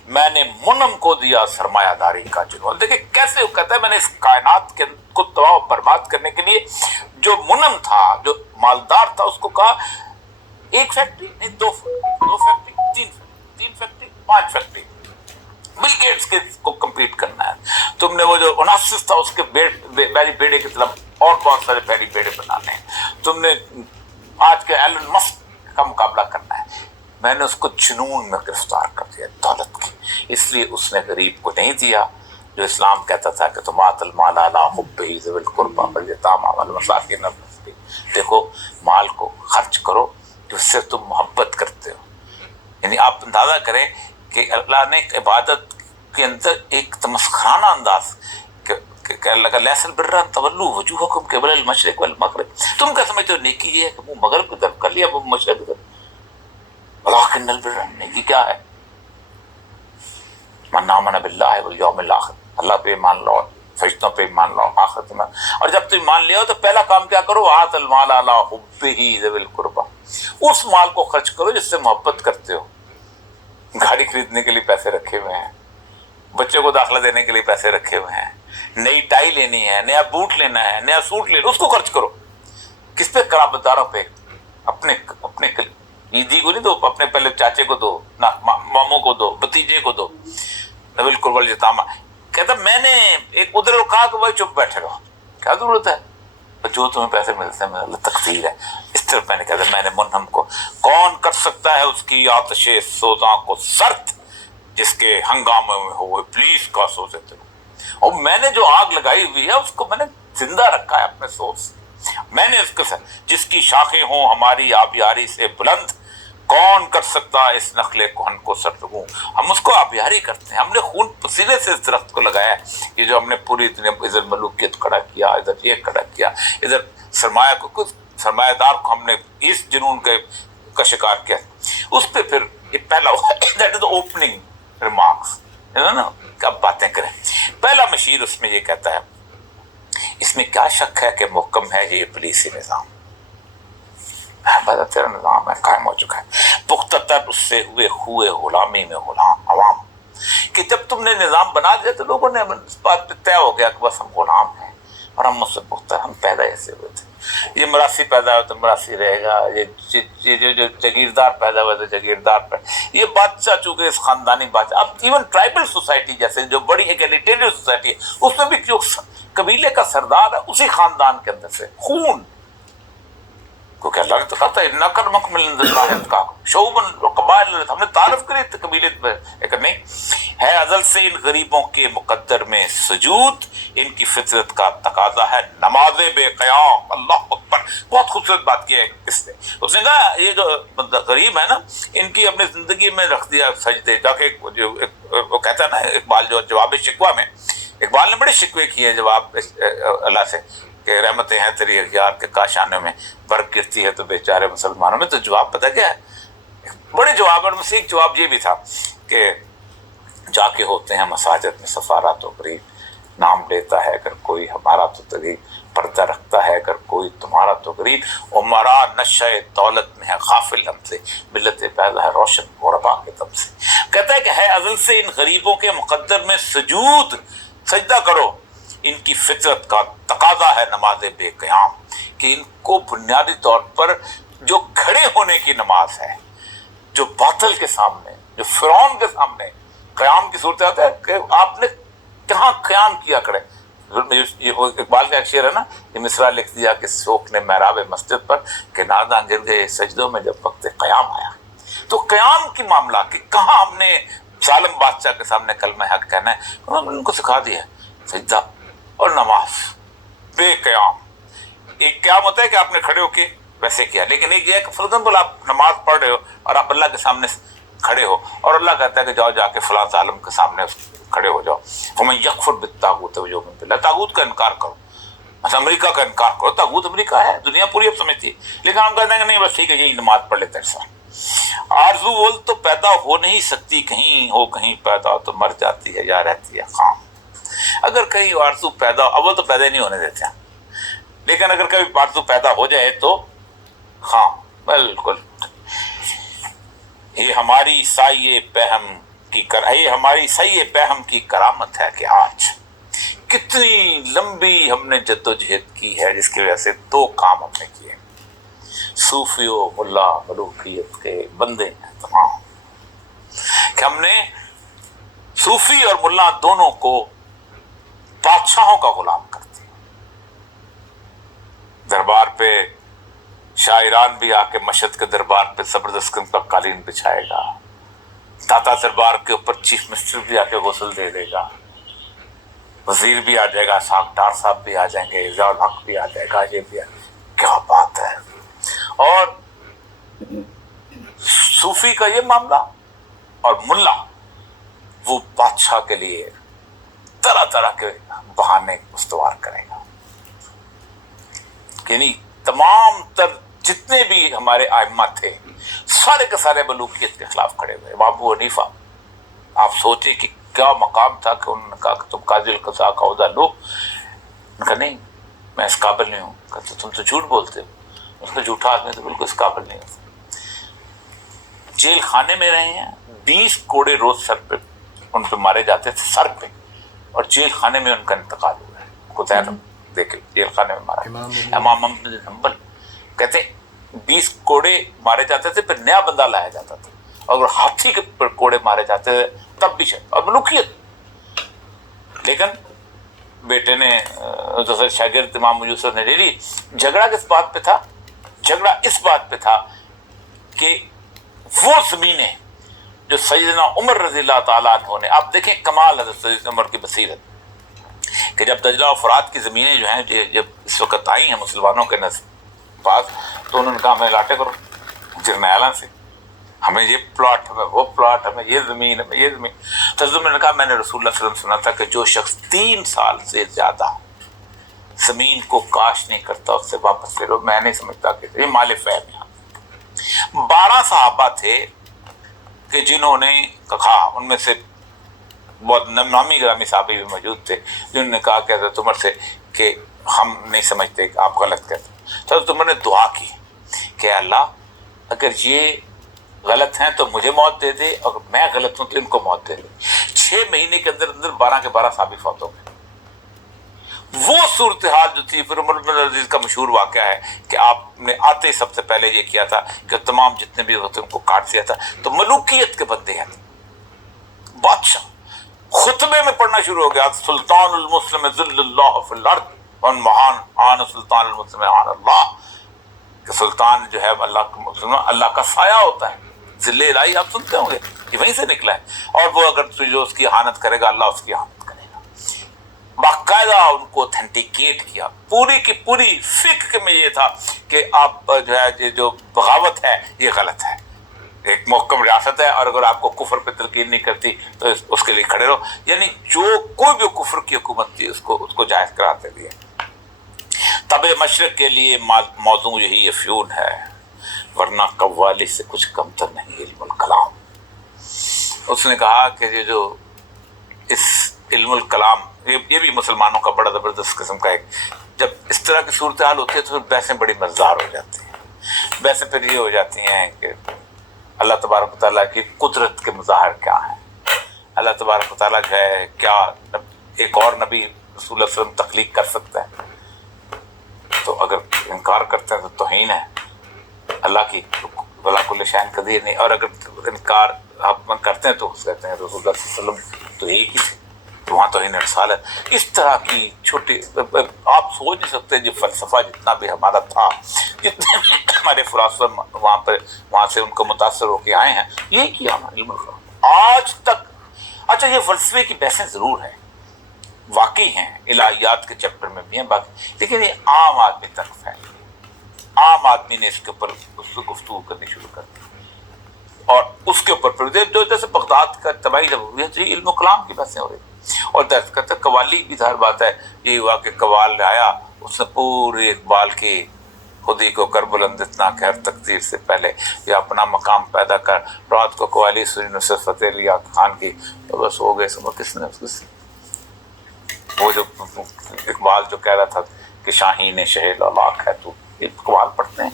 میں نے منم کو دیا سرمایہ داری کا جنون. دیکھیں کیسے وہ کہتا ہے میں نے اس کائنات کے کو تباہ و برباد کرنے کے لیے جو منم تھا, جو مالدار تھا, اس کو کہا 1 فیکٹری نہیں, 2 factory, 3 factory, 5 factory. Bill Gates کے کو کمپیٹ کرنا ہے. تم نے وہ جو اوناسس تھا اس کے بیری بیڑے کی طرف اور بہت سارے بیری بیڑے بنانے ہیں. تم نے آج کے ایلن مسک کا مقابلہ کرنا ہے. میں نے اس کو جنون میں گرفتار کر دیا دولت کی, اس لیے اس نے غریب کو نہیں دیا. جو اسلام کہتا تھا کہ تم آت المال علی حبہ ذوی القربى والیتامى والمساکین. دیکھو مال کو خرچ کرو جس سے تم محبت کرتے ہو. یعنی آپ اندازہ کریں کہ اللہ نے عبادت کے اندر ایک تمسخرانہ انداز کہ اللہ کا لیس البر ان تولوا وجوہکم قبل المشرق والمغرب. تم کیا سمجھتے ہو نیکی یہ ہے کہ وہ مغرب کی طرف کر لیا, وہ مشرق کی طرف. ولکن البر, نیکی کیا ہے؟ من آمن باللہ والیوم الاخر, اللہ پہ ایمان لاؤ, فرشتوں پہ ایمان لاؤ, آخرت میں. اور جب تم ایمان لے آؤ تو پہلا کام کیا کرو؟ آت المال علی حبہ ذوی القربى. اس مال کو خرچ کرو جس سے محبت کرتے ہو. گاڑی خریدنے کے لیے پیسے رکھے ہوئے ہیں, بچے کو داخلہ دینے کے لیے پیسے رکھے ہوئے ہیں, نئی ٹائی لینی ہے, نیا بوٹ لینا ہے, نیا سوٹ لینا, اس کو خرچ کرو. کس پہ؟ قرابت داروں پہ. اپنے عیدی کو نہیں دو, اپنے پہلے چاچے کو دو, ماموں کو دو, بھتیجے کو دو. ذوی القربى والیتامى. کہتا میں نے ایک ادھر کہا کہ بھائی چپ بیٹھے رہو, کیا ضرورت ہے, جو تمہیں پیسے ملتے ہیں اللہ تقدیر ہے. اس طرح میں نے کہا میں نے منہم کو, کون کر سکتا ہے اس کی آتش سوزاں کو سرد جس کے ہنگامے میں ہو ابلیس کا سوزے تھے. اور میں نے جو آگ لگائی ہوئی ہے اس کو میں نے زندہ رکھا ہے اپنے سوز سے. میں نے اس کے ساتھ جس کی شاخیں ہوں ہماری آبیاری سے بلند, کون کر سکتا ہے اس نخلے کہن کو سرنگوں. ہم اس کو آبیاری کرتے ہیں, ہم نے خون پسینے سے اس درخت کو لگایا ہے. یہ جو ہم نے پوری دنیا ادھر ملوکیت کھڑا کیا, ادھر یہ کھڑا کیا, ادھر سرمایہ کو, کچھ سرمایہ دار کو ہم نے اس جنون کا شکار کیا. اس پہ پھر یہ پہلا دیٹ از اوپننگ ریمارکس نا, اب باتیں کریں. پہلا مشیر اس میں یہ کہتا ہے اس میں کیا شک ہے کہ محکم ہے یہ ابلیسی نظام, تیرا نظام ہے قائم ہو چکا ہے. پختہ تر اس سے ہوئے غلامی میں غلام عوام, کہ جب تم نے نظام بنا دیا تو لوگوں نے اس بات پہ طے ہو گیا کہ بس ہم غلام ہیں اور ہم مجھ سے پختہ, ہم پیدا ایسے ہوئے تھے. یہ مراسی پیدا ہو تو مراسی رہے گا، یہ جو جگیردار پیدا ہوا تو جگیردار یہ بادشاہ چونکہ اس خاندانی بادشاہ. اب ایون ٹرائبل سوسائٹی جیسے جو بڑی ایگلیٹیریل سوسائٹی ہے اس میں بھی جو قبیلے کا سردار ہے اسی خاندان کے اندر سے خون، کیونکہ اللہ نے تو کہا تھا اِنَّ أَكْرَمَكُمْ عِندَ اللَّهِ أَتْقَاكُمْ شُعُوبًا وَقَبَائِلَ، ہم نے تعارف کری قبیلے میں، لیکن نہیں ہے ازل سے ان غریبوں کے مقدر میں سجود، ان کی فطرت کا تقاضا ہے نماز بے قیام. اللہ اکبر، بہت خوبصورت بات کی ہے اس نے کہا یہ جو غریب ہے نا ان کی اپنی زندگی میں رکھ دیا سجدے. جا کے وہ کہتا ہے نا اقبال جو جواب شکوہ میں، اقبال نے بڑے شکوے کیے جواب اللہ سے کہ رحمتیں ہیں تیری اغیار کے کاشانوں میں، برق گرتی ہے تو بیچارے مسلمانوں میں. تو جواب پتہ کیا ہے؟ بڑے جواب، اور میں سے ایک جواب یہ بھی تھا کہ جا کے ہوتے ہیں مساجد میں سفارہ تو غریب، نام لیتا ہے اگر کوئی ہمارا تو غریب، پردہ رکھتا ہے اگر کوئی تمہارا تو غریب، عمرا نشہ دولت میں ہے غافل ہم سے، ملت پیدا ہے روشن غربا کے دم سے. کہتا ہے کہ ہے ازل سے ان غریبوں کے مقدر میں سجود، سجدہ کرو، ان کی فطرت کا تقاضا ہے نماز بے قیام، کہ ان کو بنیادی طور پر جو کھڑے ہونے کی نماز ہے، جو باطل کے سامنے، جو فرعون کے سامنے قیام کی صورت آتا ہے کہ آپ نے کہاں قیام کیا کرے. یہ اقبال کا ایک شعر ہے نا، یہ مصرع لکھ دیا کہ شوق نے محراب مسجد پر کہ ناداں گر گئے سجدوں میں جب وقت قیام آیا. تو قیام کی معاملہ کہ کہاں ہم نے ظالم بادشاہ کے سامنے کلمہ حق کہنا ہے، انہوں نے ان کو سکھا دیا سجدہ اور نماز بے قیام. ایک قیام ہوتا ہے کہ آپ نے کھڑے ہو کے ویسے کیا، لیکن ایک یہ ہے کہ فار ایگزامپل آپ نماز پڑھ رہے ہو اور آپ اللہ کے سامنے کھڑے ہو اور اللہ کہتا ہے کہ جاؤ جا کے فلاں ظالم کے سامنے کھڑے ہو جاؤ. فمن یکفر بالطاغوت ویؤمن باللہ، طاغوت کا انکار کرو، مثلا امریکہ کا انکار کرو. طاغوت امریکہ ہے، دنیا پوری اب سمجھتی ہے، لیکن ہم کہتے ہیں کہ نہیں بس ٹھیک ہے یہی نماز پڑھ لیتے ہیں. آرزو ول تو پیدا ہو نہیں سکتی، کہیں ہو کہیں پیدا تو مر جاتی ہے یا رہتی ہے خام. اگر کہیں آرزو پیدا، اول تو پیدا نہیں ہونے دیتے ہیں، لیکن اگر کبھی آرزو پیدا ہو جائے تو ہاں بالکل. یہ ہماری سائے پہم کی کرامت ہے کہ آج کتنی لمبی ہم نے جدوجہد کی ہے، جس کی وجہ سے دو کام ہم نے کیے. صوفی و ملا ملوکیت کے بندے ہیں تمام، کہ ہم نے صوفی اور ملا دونوں کو بادشاہوں کا غلام کر دیا. دربار پہ شاعران بھی آ کے مشہد کے دربار پہ زبردست قسم کا قالین بچھائے گا، داتا دربار کے اوپر چیف منسٹر بھی آ کے غسل دے دے گا، وزیر بھی آ جائے گا، ڈار صاحب بھی آ جائیں گے، ضیاء الحق بھی آ جائے گا، یہ بھی کیا بات ہے. اور صوفی کا یہ معاملہ، اور ملا وہ بادشاہ کے لیے طرح طرح کے بہانے استوار کرے گا. یعنی تمام تر جتنے بھی ہمارے ائمہ تھے سارے کے سارے ملوکیت کے خلاف کھڑے ہوئے. ابو حنیفہ، آپ سوچیں کہ کیا مقام تھا کہ انہوں نے کہا کہ تم قاضی القضاء کا عہدہ لو. انہوں نے کہا نہیں میں اس قابل نہیں ہوں. کہتے تم تو جھوٹ بولتے ہو. اس کا جھوٹا آدمی تو بالکل اس قابل نہیں ہوتا. جیل خانے میں رہے ہیں، 20 کوڑے روز سر پہ ان پہ مارے جاتے تھے، سر پہ، اور جیل خانے میں ان کا انتقال ہوا ہے. قطیر دیکھیں جیل خانے میں مارا. امام احمد بن حنبل کہتے 20 کوڑے مارے جاتے تھے، پھر نیا بندہ لایا جاتا تھا، اور ہاتھی کے پر کوڑے مارے جاتے تھے تب بھی شاید، اور ملوکیت. لیکن بیٹے نے دوسرے شاگرد امام یوسف نے لے لی. جھگڑا کس بات پہ تھا؟ جھگڑا اس بات پہ تھا کہ وہ زمینیں جو سیدنا عمر رضی اللہ تعالیٰ عنہ نے، آپ دیکھیں کمال حضرت سیدنا عمر کی بصیرت، کہ جب دجلہ و فرات کی زمینیں جو ہیں جب اس وقت آئی ہیں مسلمانوں کے پاس، تو انہوں نے کہا ہمیں لاٹے کرو جرنیلاں سے، ہمیں یہ پلاٹ، ہمیں وہ پلاٹ، ہمیں یہ زمین، ہمیں یہ زمین. تو حضرت نے کہا میں نے رسول اللہ صلی اللہ علیہ وسلم سنا تھا کہ جو شخص 3 سال سے زیادہ زمین کو کاش نہیں کرتا اس سے واپس لے لو. میں نہیں سمجھتا کہ یہ مال فہم ہے. 12 صحابہ تھے کہ جنہوں نے کہا، ان میں سے بہت نامی گرامی صحابی بھی موجود تھے جنہوں نے کہا کہ حضرت عمر سے کہ ہم نہیں سمجھتے کہ آپ غلط کہتے. تو حضرت عمر نے دعا کی کہ اللہ اگر یہ غلط ہیں تو مجھے موت دے دے، اور میں غلط ہوں تو ان کو موت دے دے. 6 مہینے کے اندر اندر 12 کے 12 صحابی فوت ہو گئے. وہ صورتحال جو تھی، پھر عمر بن عزیز کا مشہور واقعہ ہے کہ آپ نے آتے ہی سب سے پہلے یہ کیا تھا کہ تمام جتنے بھی ہوتے ان کو کاٹ دیا تھا. تو ملوکیت کے بندے ہیں، بادشاہ خطبے میں پڑھنا شروع ہو گیا، سلطان المسلم ذل اللہ فی الارض اور مہان آن سلطان المسلم آن اللہ، کہ سلطان جو ہے اللہ کا سایہ ہوتا ہے. ذل الہی آپ سنتے ہوں گے، یہ وہیں سے نکلا ہے. اور وہ اگر جو اس کی احانت کرے گا اللہ اس کی احانت کرے گا. باقاعدہ ان کو اوتھینٹیکیٹ کیا. پوری کی پوری فکر میں یہ تھا کہ آپ جو ہے یہ جو بغاوت ہے یہ غلط ہے، ایک محکم ریاست ہے اور اگر آپ کو کفر پہ تلقین نہیں کرتی تو اس کے لیے کھڑے رہو. یعنی جو کوئی بھی کفر کی حکومت تھی اس کو جائز قرار دے دیا. طب مشرق کے لیے موضوع یہی افیون ہے، ورنہ قوالی سے کچھ کمتر نہیں علم الکلام. اس نے کہا کہ یہ جو اس علم الکلام یہ بھی مسلمانوں کا بڑا زبردست قسم کا ایک، جب اس طرح کی صورتحال ہوتی ہے تو پھر بحثیں بڑی مزدار ہو جاتی ہیں. بحثیں پھر یہ ہو جاتی ہیں کہ اللہ تبارک و تعالیٰ کی قدرت کے مظاہر کیا ہیں، اللہ تبارک و تعالیٰ جو ہے کیا ایک اور نبی رسول اللہ علیہ وسلم تخلیق کر سکتا ہے. تو اگر انکار کرتے ہیں تو توہین ہے اللہ کی، ولا کل شیء قدیر نہیں. اور اگر انکار آپ کرتے ہیں تو کہتے ہیں رسول اللہ صلی اللہ علیہ وسلم تو ایک ہی تھے، تو وہاں توہین رسالت. اس طرح کی چھوٹی، آپ سوچ نہیں سکتے جو فلسفہ جتنا بھی ہمارا تھا، جتنے ہمارے فلاسفر وہاں سے ان کو متاثر ہو کے آئے ہیں، یہی کیا ہمارا علم آج تک. اچھا یہ فلسفے کی بحثیں ضرور ہیں، واقعی ہیں، الہیات کے چیپٹر میں بھی ہیں باقی، لیکن یہ عام آدمی تک پھیلی. عام آدمی نے اس کے اوپر اس سے گفتگو کرنی شروع کر دی، اور اس کے اوپر پھر جو جیسے بغداد کا تباہی جب ہوئی ہے علم و کلام کی بحثیں ہو رہی. اور درس کرتے قوالی بھی ظاہر بات ہے، یہ ہوا کہ قوال آیا، اس نے پورے اقبال کی خودی کو کر بلند اتنا کہ ہر تقدیر سے پہلے یہ اپنا مقام پیدا کر. رات کو قوالی سنی نصرت فتح علی خان کی، تو بس ہو گئے سب. کس نے وہ جو اقبال جو کہہ رہا تھا کہ شاہین شہل لاکھ ہے تو، یہ اقبال پڑھتے ہیں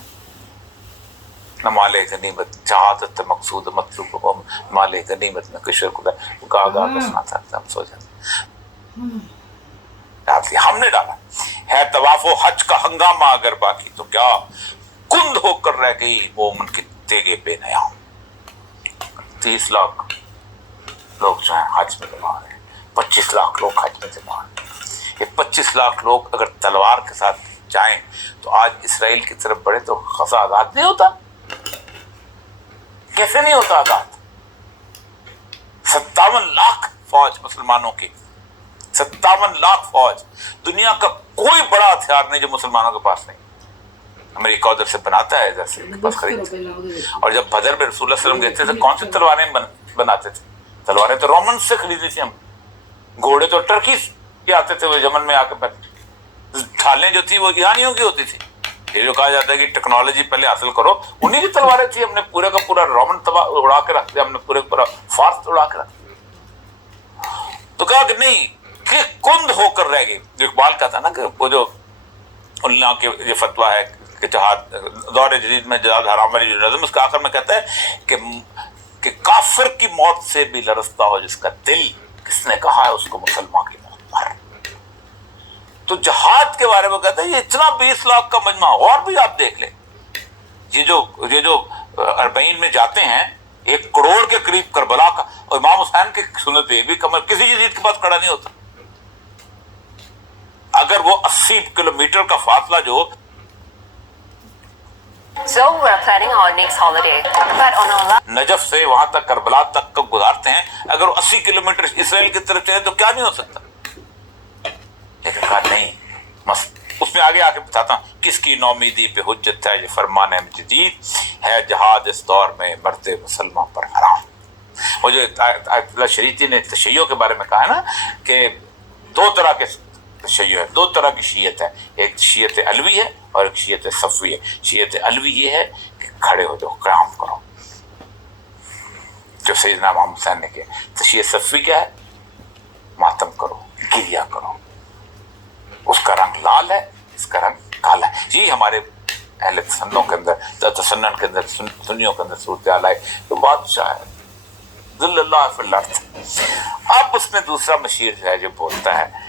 نہ مال غنیمت شہادت مقصود مطلوب مال غنیمت میں کشور خدا گا گا کے سناتا تھا. ہم سو جاتے ہم نے ڈالا ہے طواف و حج کا ہنگامہ اگر باقی تو کیا کند ہو کر رہ گئی مومن کے تیگے بے نیا. 30 لاکھ لوگ جو ہیں حج میں جمع ہیں، 25 لاکھ لوگ حج میں جمع ہیں. یہ 25 لاکھ لوگ اگر تلوار کے ساتھ جائیں تو آج اسرائیل کی طرف بڑھے تو غزہ آزاد نہیں ہوتا. کیسے نہیں ہوتا آزاد؟ 57 لاکھ فوج مسلمانوں کی، 57 لاکھ فوج. دنیا کا کوئی بڑا ہتھیار نہیں جو مسلمانوں کے پاس نہیں. امریکہ ادھر سے بناتا ہے، ادھر سے بس خریدتے. اور جب بدر میں رسول اللہ صلی اللہ علیہ وسلم گئے تھے کون سی تلواریں بناتے تھے؟ تلواریں تو رومن سے خریدی تھی ہم. گھوڑے تو ٹرکی کے آتے تھے، وہ یمن میں آ کے بیٹھے. ڈھالیں جو تھی وہ ایرانیوں کی ہوتی تھی. یہ جو کہا جاتا ہے کہ ٹیکنالوجی پہلے حاصل کرو، انہی کی تلواریں تھی. ہم نے پورے کا پورا رومن اڑا کے رکھ دیا، ہم نے پورے کا پورا فارس اڑا کے رکھ دیا. تو کہا کہ نہیں کہ کند ہو کر رہ گئی. جو اقبال کا تھا نا کہ وہ جو اللہ کے یہ فتویٰ ہے کہ جہاد دور جدید میں جہاد حرام والی جو نظم، اس کا آخر میں کہتا ہے کہ کافر کی موت سے بھی لرزتا ہو جس کا دل، کس نے کہا ہے اس کو مسلمان کی موت پر. تو جہاد کے بارے میں کہتا ہے یہ اتنا 20 لاکھ کا مجمع. اور بھی آپ دیکھ لیں یہ جو 40 میں جاتے ہیں 1 کروڑ کے قریب کربلا کا، اور امام حسین کی سنت یہ بھی کمر کسی یزید کے پاس کھڑا نہیں ہوتا. اگر وہ 80 کلومیٹر کا فاصلہ جو So we're planning our next holiday, but on our Najaf سے وہاں تک کربلا تک کا گزارتے ہیں، اگر وہ 80 کلومیٹر اسرائیل کی طرف چلے تو کیا نہیں ہو سکتا. لیکن کہا نہیں، اس میں آگے آ کے بتاتا ہوں کس کی نومیدی پہ حجت ہے یہ فرمان جدید ہے جہاد اس دور میں مرتے مسلمان پر حرام. وہ جو آیت اللہ شریعتی نے تشیع کے بارے میں کہا ہے نا کہ 2 طرح کے تشیع ہے، 2 طرح کی شیعت ہے. ایک شیعت علوی ہے اور ایک شیعت صفوی ہے. شیعت علوی یہ ہے کہ کھڑے ہو جاؤ، قیام کرو، جو سیدنا امام حسین نے کیا. تو شیعت صفوی کیا ہے؟ ماتم کرو، گریہ کرو. اس کا رنگ لال ہے، اس کا رنگ کالا ہے. یہی ہمارے اہل تسنن کے اندر، تسنن کے اندر، سنیوں کے اندر صورتحال ہے. تو بادشاہ ہے ذل اللہ فی الارض. اب اس میں دوسرا مشیر جو ہے جو بولتا ہے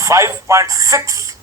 5.6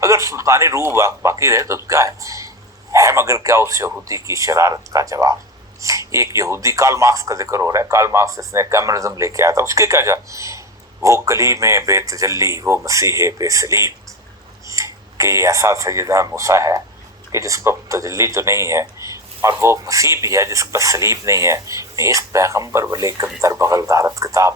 اگر سلطانی روح باقی رہے تو کیا ہے مگر کیا اس یہودی کی شرارت کا جواب. ایک یہودی کارل مارکس کا ذکر ہو رہا ہے. کارل مارکس اس نے کمیونزم لے کے آیا تھا. اس کے کیا وہ کلیم بے تجلی، وہ مسیح بے صلیب، کہ ایسا سیدنا موسیٰ ہے کہ جس کو تجلی تو نہیں ہے اور وہ مسیح بھی ہے جس پر صلیب نہیں ہے. اس پیغمبر ولیکن در بغل دارت کتاب،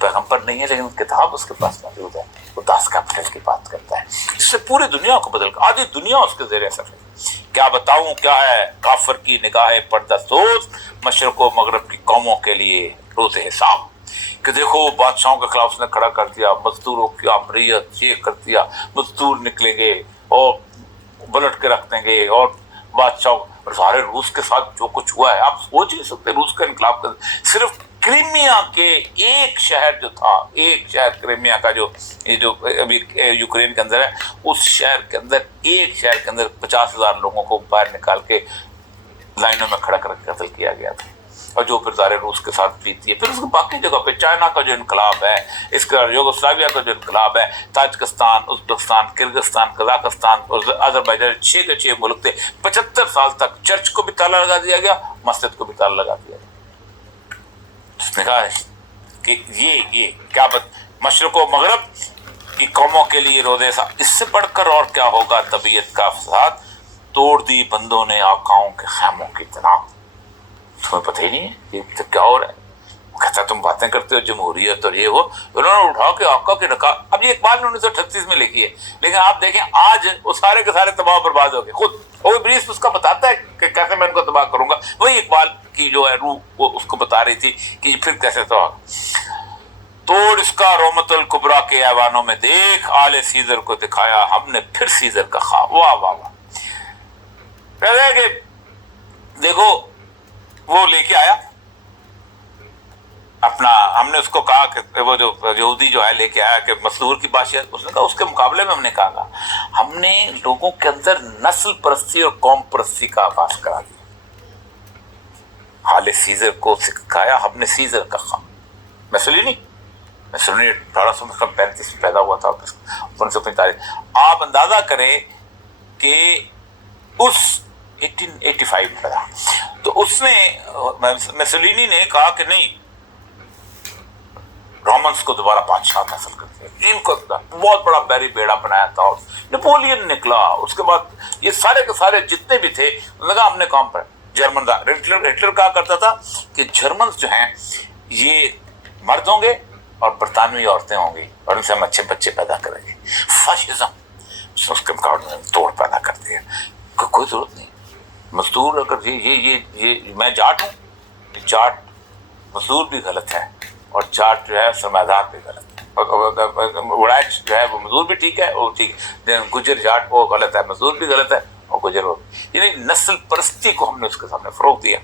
پیغمبر نہیں ہے لیکن کتاب اس کے پاس موجود ہے. وہ داس کیپٹل کی بات کرتا ہے. اس سے پوری دنیا کو بدل کر آدھی دنیا اس کے زیر اثر ہے. کیا بتاؤں کیا ہے کافر کی نگاہ پردہ سوز، مشرق و مغرب کی قوموں کے لیے روز حساب. کہ دیکھو بادشاہوں کے خلاف اس نے کھڑا کر دیا، مزدوروں کی آمریت یہ کر دیا، مزدور نکلیں گے اور بلٹ کے رکھ دیں گے، اور بادشاہ اور سارے روس کے ساتھ جو کچھ ہوا ہے آپ سوچ نہیں سکتے. روس کا انقلاب کر صرف کرائمیا کے ایک شہر جو تھا، ایک شہر کرائمیا کا جو ابھی یوکرین کے اندر ہے، اس شہر کے اندر ایک شہر کے اندر 50,000 لوگوں کو باہر نکال کے لائنوں میں کھڑا کر کے قتل کیا گیا تھا. اور جو پھر سارے روس کے ساتھ بیتی ہے. پھر اس کے باقی جگہ پہ چائنا کا جو انقلاب ہے، اس کا یوگوسلاویہ کا جو انقلاب ہے، تاجکستان، ازبکستان، کرغزستان، قزاقستان اور آذربائیجان 6 کے 6 ملک تھے. 75 سال تک چرچ کو بھی تالا لگا دیا گیا، مسجد کو بھی تالا لگا دیا گیا. اس نے کہا کہ یہ کیا مشرق و مغرب کی قوموں کے لیے روزے سا، اس سے بڑھ کر اور کیا ہوگا طبیعت کا فساد. توڑ دی بندوں نے آقاؤں کے خیموں کی تناب. تمہیں پتہ ہی نہیں ہے یہ کیا ہو رہا ہے. وہ کہتا ہے تم باتیں کرتے ہو جمہوریت اور یہ وہ. انہوں نے اٹھا کے آقا کی نکاح، اب یہ اقبال نے 1938 میں لکھی ہے، لیکن آپ دیکھیں آج وہ سارے کے سارے تباہ برباد ہو گئے. خود وہ ابلیس اس کا بتاتا ہے کہ کیسے میں ان کو تباہ کروں گا. وہی اقبال کی جو ہے روح وہ اس کو بتا رہی تھی کہ یہ پھر کیسے تباہ. توڑ اس کا رومت الکبریٰ کے ایوانوں میں دیکھ، آل سیزر کو دکھایا ہم نے پھر سیزر کا خواب. واہ واہ واہ. کہتا ہے کہ دیکھو وہ لے کے آیا اپنا، ہم نے اس کو کہا کہ وہ جو یہودی جو ہے لے کے آیا کہ مزدور کی بادشاہت، اس نے کہا اس کے مقابلے میں ہم نے کہا ہم نے لوگوں کے اندر نسل پرستی اور قوم پرستی کا آغاز کرا دیا. حال سیزر کو سکھایا ہم نے سیزر کا خواب. مسولینی 1835 میں پیدا ہوا تھا، 1945. آپ اندازہ کریں کہ اس 1885 میں پیدا، تو اس نے مسولینی نے کہا کہ نہیں، رومنس کو دوبارہ بادشاہ حاصل کر دیا. ان کو بہت بڑا بیری بیڑا بنایا تھا. نپولین نکلا، اس کے بعد یہ سارے کے سارے جتنے بھی تھے انہوں نے کہا ہم نے کام پر. جرمن ہٹلر کہا کرتا تھا کہ جرمنز جو ہیں یہ مرد ہوں گے اور برطانوی عورتیں ہوں گی اور ان سے ہم اچھے بچے پیدا کریں گے. فاشزم اس کے مقابلے میں توڑ پیدا کر دیا. کوئی ضرورت نہیں. مزدور اگر یہ میں جاٹ ہوں، جاٹ مزدور بھی غلط ہے اور جاٹ جو ہے سرمایہ دار بھی غلط ہے، اور وڑائچ جو ہے وہ مزدور بھی ٹھیک ہے، وہ ٹھیک ہے. گجر جاٹ وہ غلط ہے، مزدور بھی غلط ہے اور گجر وہ، یعنی نسل پرستی کو ہم نے اس کے سامنے فروغ دیا.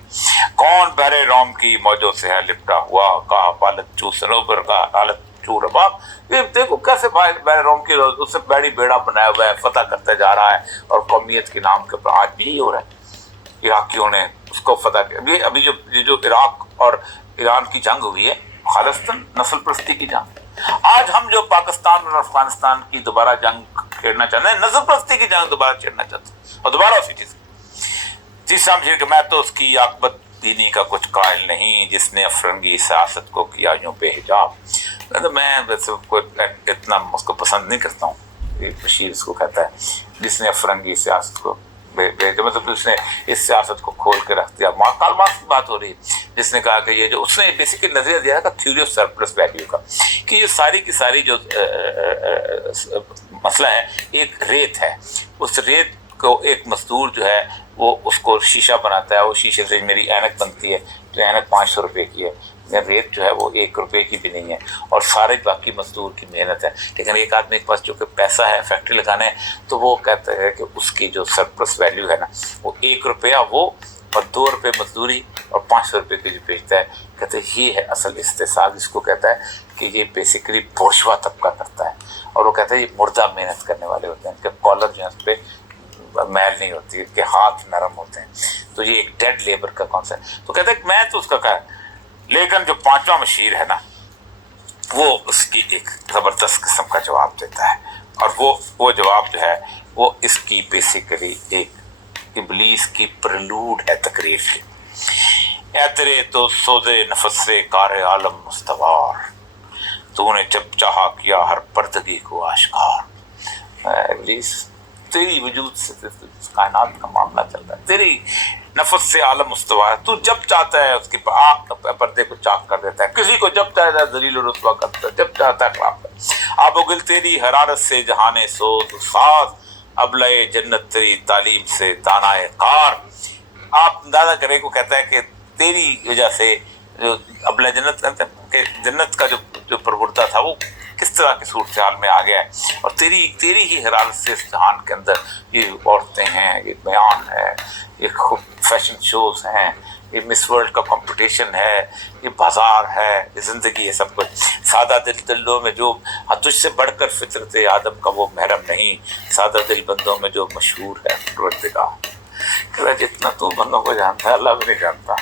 کون بحر روم کی موجوں سے ہے لپٹا ہوا، کہا پالت چو سنوبر کا حالت چو رباب. یہ دیکھو کیسے بحر روم کی اس سے بڑی بیڑا بنایا ہوا ہے، فتح کرتا جا رہا ہے اور قومیت کے نام کے اوپر آج بھی یہی ہو رہا ہے. عراقیوں نے اس کو فتح کیا. ابھی جو عراق اور ایران کی جنگ ہوئی ہے، خالصتاً نسل پرستی کی جنگ. آج ہم جو پاکستان اور افغانستان کی دوبارہ جنگ چھیڑنا چاہتے ہیں، نسل پرستی کی جنگ دوبارہ چھیڑنا چاہتے ہیں اور دوبارہ اسی چیز. تیسرا مجھے کہ میں تو اس کی عاقبت دینی کا کچھ قائل نہیں، جس نے افرنگی سیاست کو کیا یوں بے حجاب. میں ویسے اتنا اس کو پسند نہیں کرتا ہوں. بشیر اس کو کہتا ہے جس نے افرنگی سیاست کو مطلب اس نے اس سیاست کو کھول کے رکھ دیا. کارل مارکس کی بات ہو رہی ہے جس نے کہا کہ یہ جو اس نے بیسیکلی نظریہ دیا تھا تھیوری آف سرپلس ویلیو کا، کہ یہ ساری کی ساری جو مسئلہ ہے ایک ریت ہے. اس ریت کو ایک مزدور جو ہے وہ اس کو شیشہ بناتا ہے، وہ شیشے سے میری اینک بنتی ہے تو اینک 500 روپے کی ہے. ریت جو ہے وہ 1 روپے کی بھی نہیں ہے اور سارے باقی مزدور کی محنت ہے. لیکن ایک آدمی کے پاس جو کہ پیسہ ہے فیکٹری لگانے ہے، تو وہ کہتا ہے کہ اس کی جو سرپلس ویلیو ہے نا وہ 1 روپیہ وہ اور 2 روپے مزدوری اور 500 روپے کی جو بیچتا ہے. کہتے ہیں یہ ہے اصل استحصال، جس کو کہتا ہے کہ یہ بیسیکلی بورژوا طبقہ کرتا ہے. اور وہ کہتا ہے یہ مردہ محنت کرنے والے ہوتے ہیں، کہ کالر جو ہے اس پہ میل نہیں ہوتی، کہ ہاتھ نرم ہوتے ہیں. تو یہ ایک ڈیڈ لیبر کا کانسیپٹ. تو کہتا ہے کہ میں تو اس کا کہا، لیکن جو 5واں مشیر ہے نا وہ اس کی ایک زبردست قسم کا جواب دیتا ہے. اور وہ جواب جو ہے وہ اس کی بیسیکلی ایک ابلیس کی پرلوڈ ہے تقریر کی. اے تیرے تو سودے نفس سے کار عالم مستوار، تو نے جب چاہا کیا ہر پردگی کو آشکار. ابلیس تیری وجود سے کائنات کا معاملہ چل رہا ہے، تیری نفس سے عالم مستوار ہے، تو جب چاہتا ہے اس کی آنکھ پردے کو چاک کر دیتا ہے، کسی کو جب چاہتا ہے ذلیل و رسوا کرتا ہے، جب چاہتا ہے خراب کرتا ہے. آب و گل تیری حرارت سے جہانے سوز ساز، ابلۂ جنت تیری تعلیم سے دانائے قار. آپ اندازہ کریں کو کہتا ہے کہ تیری وجہ سے جو ابلۂ جنت کہتے ہیں کہ جنت کا جو پروردہ تھا وہ کس طرح کی صورتحال میں آ گیا ہے، اور تیری ہی حرارت سے اس جہان کے اندر یہ عورتیں ہیں، یہ بیان ہے، یہ خوب فیشن شوز ہیں، یہ مس ورلڈ کا کمپٹیشن ہے، یہ بازار ہے، یہ زندگی ہے، سب کچھ. سادہ دلوں میں جو تجھ سے بڑھ کر فطرت آدم کا وہ محرم نہیں، سادہ دل بندوں میں جو مشہور ہے پروردگار. کہ جتنا تو بندوں کو جانتا ہے اللہ بھی نہیں جانتا.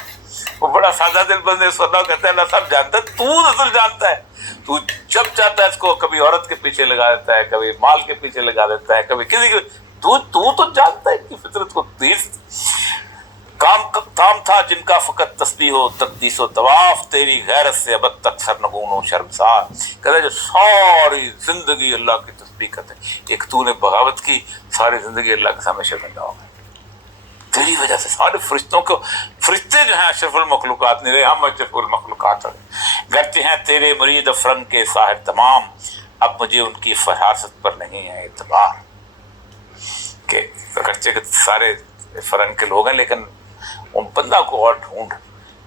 وہ بڑا سادہ دل بندے اس اللہ کہتا ہے اللہ سب جانتا ہے، تو اصل جانتا ہے. تو جب چاہتا ہے اس کو کبھی عورت کے پیچھے لگا دیتا ہے، کبھی مال کے پیچھے لگا دیتا ہے، کبھی کسی کے تو جانتا ہے کہ فطرت کو تیر کام تھا جن کا فقط تسبیح و تقدیس و طواف، تیری غیرت سے ابد تک سرنگون و شرمسار. کہتا ہے جو ساری زندگی اللہ کی تسبیح کرتے ہیں، ایک تو نے بغاوت کی، ساری زندگی اللہ کے سامنے شرمندہ ہو گئے. تیری وجہ سے سارے فرشتے جو ہیں اشرف المخلوقات نہیں رہے، ہم اشرف المخلوقات ہیں. گرچہ ہیں تیرے مرید افرنگ کے ساحر تمام، اب مجھے ان کی فراست پر نہیں ہے اعتبار. کہ اگرچہ کہ سارے فرنگ کے لوگ ہیں لیکن ان بندہ کو اور ڈھونڈ،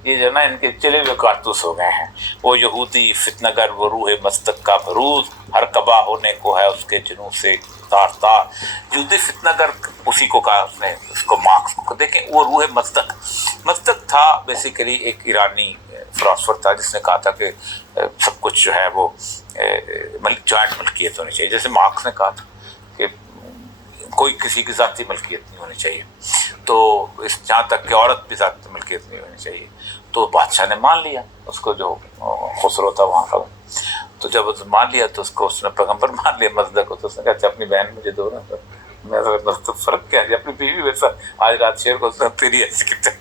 یہ جو نا ان کے چلے ہوئے کارتوس ہو گئے ہیں. وہ یہودی فتنہ گر وہ روح مستق کا بروز، ہر قبا ہونے کو ہے اس کے جنوں سے تار تار. یہودی فتنہ گر اسی کو کہا اس نے، اس کو مارکس کو دیکھیں. وہ روح مستق تھا بیسیکلی ایک ایرانی فلاسفر تھا جس نے کہا تھا کہ سب کچھ جو ہے وہ جوائنٹ ملکیت ہونی چاہیے. جیسے مارکس نے کہا تھا کہ کوئی کسی کی ذاتی ملکیت نہیں ہونی چاہیے، تو اس جہاں تک کہ عورت بھی ذاتی ملکیت نہیں ہونی چاہیے. تو بادشاہ نے مان لیا اس کو، جو خسرو تھا وہاں کا. تو جب اس مان لیا تو اس کو اس نے پیغمبر مان لیا مصدق کو. تو اس نے کہا اچھا اپنی بہن مجھے دو نا. میں مطلب فرق کیا ہے، اپنی بیوی ویسا آج رات شیر کو تیری ایسی کتنے.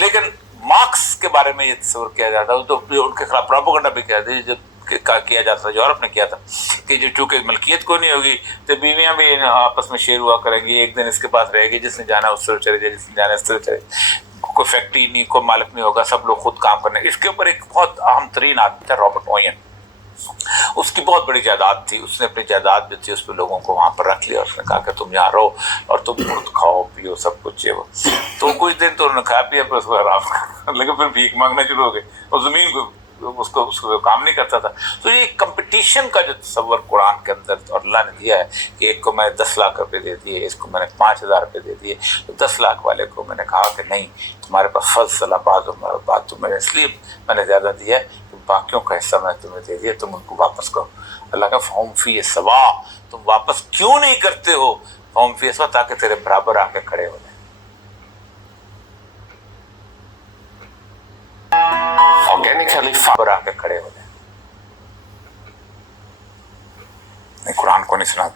لیکن مارکس کے بارے میں یہ تصور کیا جاتا ہے، تو ان کے خلاف پروپیگنڈا بھی کیا جاتا تھا جو عرب نے کیا تھا کہ جو چونکہ ملکیت کو نہیں ہوگی تو بیویاں بھی آپس میں شیئر ہوا کریں گی. ایک دن اس کے پاس رہے گی، جس نے جانا اس طرح چلے جائے، جس نے جانا اس طرح چلے. کوئی فیکٹری نہیں، کوئی مالک نہیں ہوگا، سب لوگ خود کام کرنے. اس کے اوپر ایک بہت اہم ترین آدمی تھا رابرٹ اوین. اس کی بہت بڑی جائیداد تھی، اس نے اپنی جائیداد جو تھی اس پہ لوگوں کو وہاں پر رکھ لیا. اس نے کہا کہ تم یہاں رہو اور تم خود کھاؤ پیو سب کچھ یہ وہ. تو کچھ دن تو انہوں نے کھایا پیا، پھر اس کو آرام کر، لیکن پھر بھیک مانگنا شروع ہو گئے اور زمین کو اس کو کام نہیں کرتا تھا. تو یہ کمپٹیشن کا جو تصور قرآن کے اندر اور اللہ نے دیا ہے کہ ایک کو میں 10 لاکھ روپے دے دیے، اس کو میں نے 5,000 روپے دے دیے. تو 10 لاکھ والے کو میں نے کہا کہ نہیں، تمہارے پاس فضل بات تو میں نے اس لیے میں نے زیادہ دیا ہے کہ باقیوں کا حصہ میں تمہیں دے دیا، تم ان کو واپس کرو. اللہ کا فہم فی سوا، تم واپس کیوں نہیں کرتے ہو فہم فی سوا، تاکہ تیرے برابر آ کے کھڑے ہو جائیں. آرگینکلی برابر آ کے کھڑے ہو جائیں. قرآن کو نہیں سنا.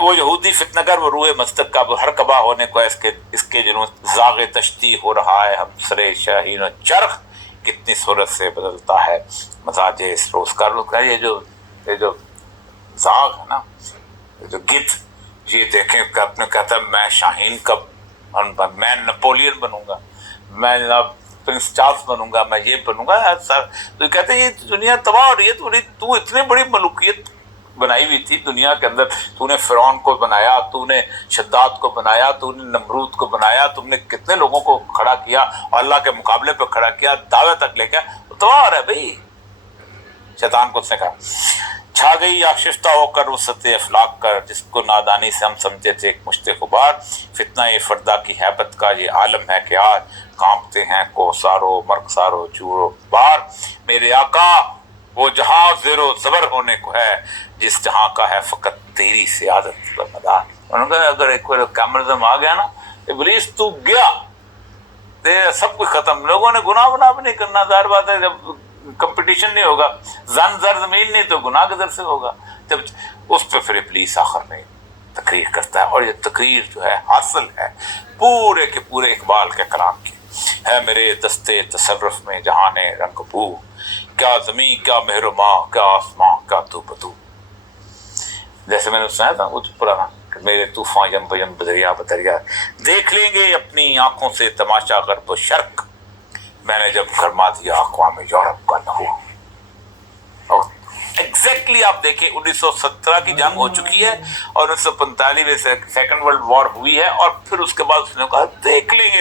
وہ یہودی فتنہ گر وہ روح مستق کا ہر قبا ہونے کو ہے اس کے جنوں زاغ تشتی ہو رہا ہے ہم سرے شاہین و چرخ، کتنی صورت سے بدلتا ہے مزاج اس روز کا. یہ جو زاغ ہے نا، جو گدھ، یہ دیکھیں کہ اپنے کہتا ہے میں شاہین کا، میں نپولین بنوں گا، میں جناب پرنس چارلس بنوں گا، میں یہ بنوں گا. تو کہتے ہیں یہ دنیا تباہ ہو رہی ہے. تو اتنی بڑی ملوکیت بنائی ہوئی تھی دنیا کے اندر، تو نے فرعون کو بنایا، تو نے شداد کو بنایا، تو نے نمرود کو بنایا، تم نے کتنے لوگوں کو کھڑا کیا اور اللہ کے مقابلے پہ کھڑا کیا، دعوے تک لے کے تباہ ہو رہا ہے بھائی. شیطان کو اس نے کہا چھا گئی آشفتہ ہو کر وسط افلاق کر، جس کو نادانی سے ہم سمجھتے تھے ایک مشت غبار. فتنہ فردا کی ہیبت کا یہ عالم ہے کہ آج کانپتے ہیں کوسارو مرغسارو چورو بار. میرے آقا وہ جہاں زیر و زبر ہونے کو ہے جس جہاں کا ہے فقط تیری سیادت پر مدار. انہوں نے کہا اگر ایک بار کیمرزم آ گیا نا ابلیس تو گیا، سب کچھ ختم. لوگوں نے گناہ بھی نہیں کرنا. ظاہر بات ہے جب کمپٹیشن نہیں ہوگا، زن زر زمین نہیں تو گناہ کدھر سے ہوگا. جب اس پہ پھر ابلیس آخر میں تقریر کرتا ہے، اور یہ تقریر جو ہے حاصل ہے پورے کے پورے اقبال کے کلام کی. ہے میرے دستے تصرف میں جہان رنگ بو، کیا زمین کیا مہر و ماں کیا آسماں کیا تو بدو. جیسے میں نے سنا تھا وہ پرانا کہ میرے طوفان یم بیم بدریا بدریا، دیکھ لیں گے اپنی آنکھوں سے تماشا غرب و شرق، میں نے جب گرما دیا اقوام یورپ کا لہو. ایگزیکٹلی آپ دیکھیں 1917 کی جنگ ہو چکی ہے اور 1945 میں سیکنڈ ورلڈ وار ہوئی ہے، اور پھر اس کے بعد اس نے کہا دیکھ لیں گے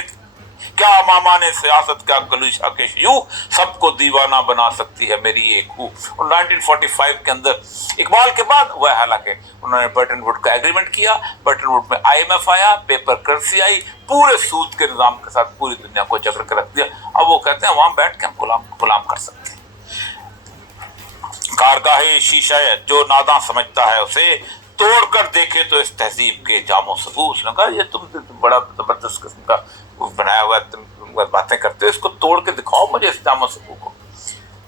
کیا ماما نے سیاست کا کلوشا کے یوں سب کو دیوانہ بنا سکتی ہے میری ایک ہو. اور 1945 کے اندر اقبال کے بعد وہ حالانکہ انہوں نے برٹن ووڈ کا ایگریمنٹ کیا، برٹن ووڈ میں IMF آیا، پیپر کرنسی آئی، پورے سود کے نظام کے ساتھ پوری دنیا کو جکڑ کے رکھ دیا. اب وہ کہتے ہیں وہاں بیٹھ کے ہم غلام کر سکتے ہیں. کارگاہ شیشہ جو ناداں سمجھتا ہے اسے توڑ کر دیکھے تو اس تہذیب کے جام و سبو. اس نے کہا یہ تم بڑا زبردست قسم کا بنایا ہوا ہے، تم باتیں کرتے ہو، اس کو توڑ کے دکھاؤ مجھے اس جام و سبو کو.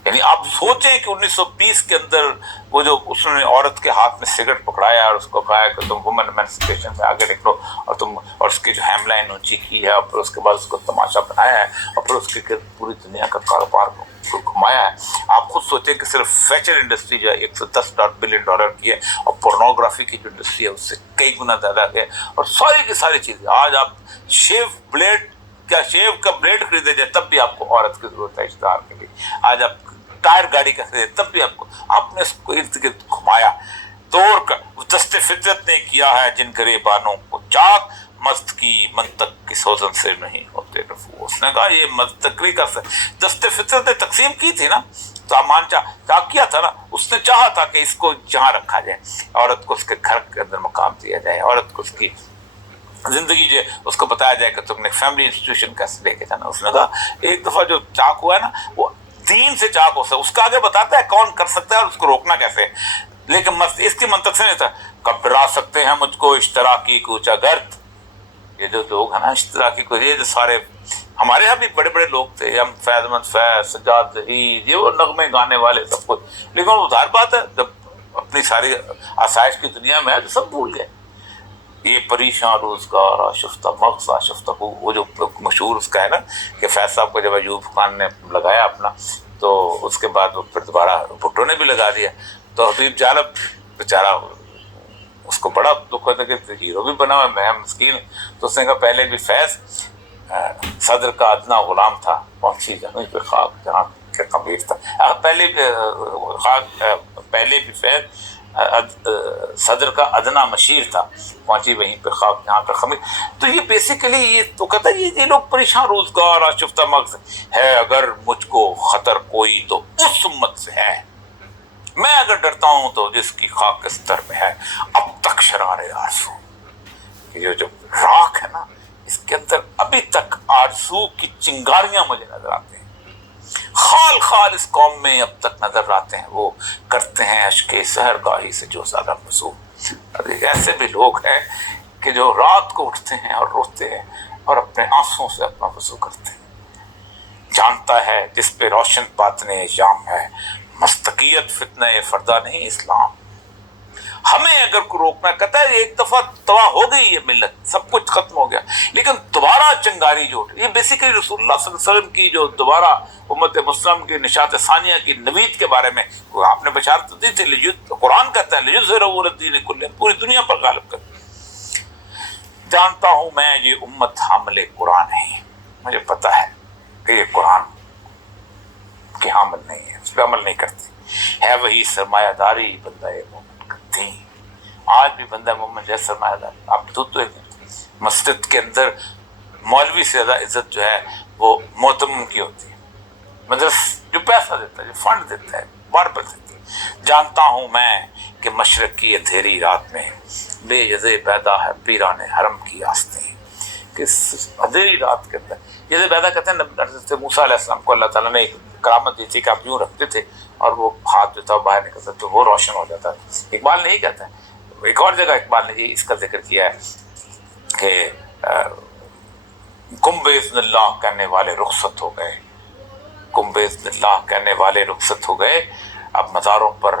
یعنی آپ سوچیں کہ 1920 کے اندر وہ جو اس نے عورت کے ہاتھ میں سگریٹ پکڑایا اور اس کو کہا کہ تم وومن ایمانسپیشن میں آگے نکلو، اور تم اور اس کی جو ہیم لائن اونچی کی ہے، اور پھر اس کے بعد اس کو تماشا بنایا ہے، اور پھر اس کے پوری دنیا کا کاروبار کو گھمایا ہے. آپ خود سوچیں کہ صرف فیشن انڈسٹری جو ہے 110 بلین ڈالر کی ہے، اور پورنوگرافی کی جو انڈسٹری ہے اس سے کئی گنا زیادہ ہے، اور ساری کی ساری چیزیں. آج آپ شیو کا بلیڈ خریدے جائے تب بھی آپ کو عورت کی ضرورت ہے اشتہار کے لیے. آج آپ ٹائر گاڑی کا خریدے تب بھی آپ نے اس کو ارد گرد گھمایا توڑ کر. دست فطرت نے کیا ہے جن گریبانوں کو چاک، مست کی منطق کی سوزن سے نہیں ہوتے رفو. اس نے کہا یہ منطقی کا دست فطرت نے تقسیم کی تھی نا، سامان کیا تھا نا، اس نے چاہا تھا کہ اس کو جہاں رکھا جائے، عورت کو اس کے گھر کے اندر مقام دیا جائے، عورت کو اس کی زندگی جو اس کو بتایا جائے کہ تم نے فیملی انسٹیٹیوشن کیسے لے کے جانا. اس نے کہا ایک دفعہ جو چاک ہوا ہے نا وہ دین سے چاک ہو سکتا ہے، اس کا آگے بتاتا ہے کون کر سکتا ہے اور اس کو روکنا کیسے. لیکن اس کی منطق سے نہیں تھا. گھبرا سکتے ہیں مجھ کو اشتراکی کوچا گرد. یہ جو لوگ ہیں نا اشتراکی کو، یہ جو سارے ہمارے یہاں بھی بڑے بڑے لوگ تھے، ہم فیض احمد فیض، سجاد ظہیر، یہ وہ نغمے گانے والے سب کچھ، لیکن وہ ظاہر بات ہے جب اپنی ساری آسائش کی دنیا میں ہے تو سب بھول گئے. یہ پریشان روزگار آشفتہ مغز آشفتہ، وہ جو مشہور اس کا ہے نا کہ فیض صاحب کو جب ایوب خان نے لگایا اپنا تو اس کے بعد وہ پھر دوبارہ بھٹو نے بھی لگا دیا، تو حبیب جالب بیچارہ اس کو بڑا دکھ ہوتا کہ ہیرو بھی بنا ہوا میں مسکین. تو اس نے کہا پہلے بھی فیض صدر کا ادنا غلام تھا، پہنچی زمین پہ خاک جہاں کے خمیر تھا. پہلے بھی فیض صدر کا ادنا مشیر تھا، پہنچی وہیں پہ خاک جہاں کا خمیر. تو یہ بیسیکلی یہ تو کہتا ہے یہ لوگ پریشان روزگار آشفتہ مغز ہے. اگر مجھ کو خطر کوئی تو اس امت سے ہے، میں اگر ڈرتا ہوں تو جس کی خاک استر میں ہے اب تک شرار آرزو. یہ جو راکھ ہے نا اس کے اندر ابھی تک آرزو کی چنگاریاں مجھے نظر آتے ہیں. خال خال اس قوم میں اب تک نظر آتے ہیں، وہ کرتے ہیں اشک سحر گاہی سے جو زیادہ وضو. ایسے بھی لوگ ہیں کہ جو رات کو اٹھتے ہیں اور روتے ہیں اور اپنے آنسوں سے اپنا وضو کرتے ہیں. جانتا ہے جس پہ روشن باطن شام ہے، مستقیت فتنہ فردہ نہیں اسلام. ہمیں اگر کو روکنا، کہتا ہے ایک دفعہ تباہ ہو گئی یہ ملت، سب کچھ ختم ہو گیا، لیکن دوبارہ چنگاری جو یہ بیسیکلی رسول اللہ صلی اللہ علیہ وسلم کی جو دوبارہ امت مسلم کی نشاط ثانیہ کی نوید کے بارے میں آپ نے بشارت دی تھی. قرآن کہتا ہے لیظہرہ علی الدین کلہ، پوری دنیا پر غالب کر. جانتا ہوں میں یہ امت حامل قرآن ہے، مجھے پتا ہے کہ یہ قرآن کی حامل نہیں ہے، اس پہ عمل نہیں کرتی ہے. وہی سرمایہ داری بندہ مومن کرتی. آج بھی بندہ مومن جو ہے سرمایہ دار. آپ تو مسجد کے اندر مولوی سے زیادہ عزت جو ہے وہ معتمم کی ہوتی ہے. مدرس جو پیسہ دیتا ہے، جو فنڈ دیتا ہے، باربر دیتا ہے. جانتا ہوں میں کہ مشرق کی اندھیری رات میں بے یزے پیدا ہے پیران حرم کی آستیں. کہ اندھیری رات کے اندر یزے پیدا کہتے ہیں حضرت موسیٰ علیہ السلام کو اللہ تعالیٰ نے ایک کرامت دی تھی کہ آپ یوں رکھتے تھے اور وہ ہاتھ جو تھا باہر نکلتا تو وہ روشن ہو جاتا ہے. اقبال نہیں کہتا ہے، ایک اور جگہ اقبال نے اس کا ذکر کیا ہے کہ کم باذن اللہ کہنے والے رخصت ہو گئے، کم باذن اللہ کہنے والے رخصت ہو گئے، اب مزاروں پر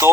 2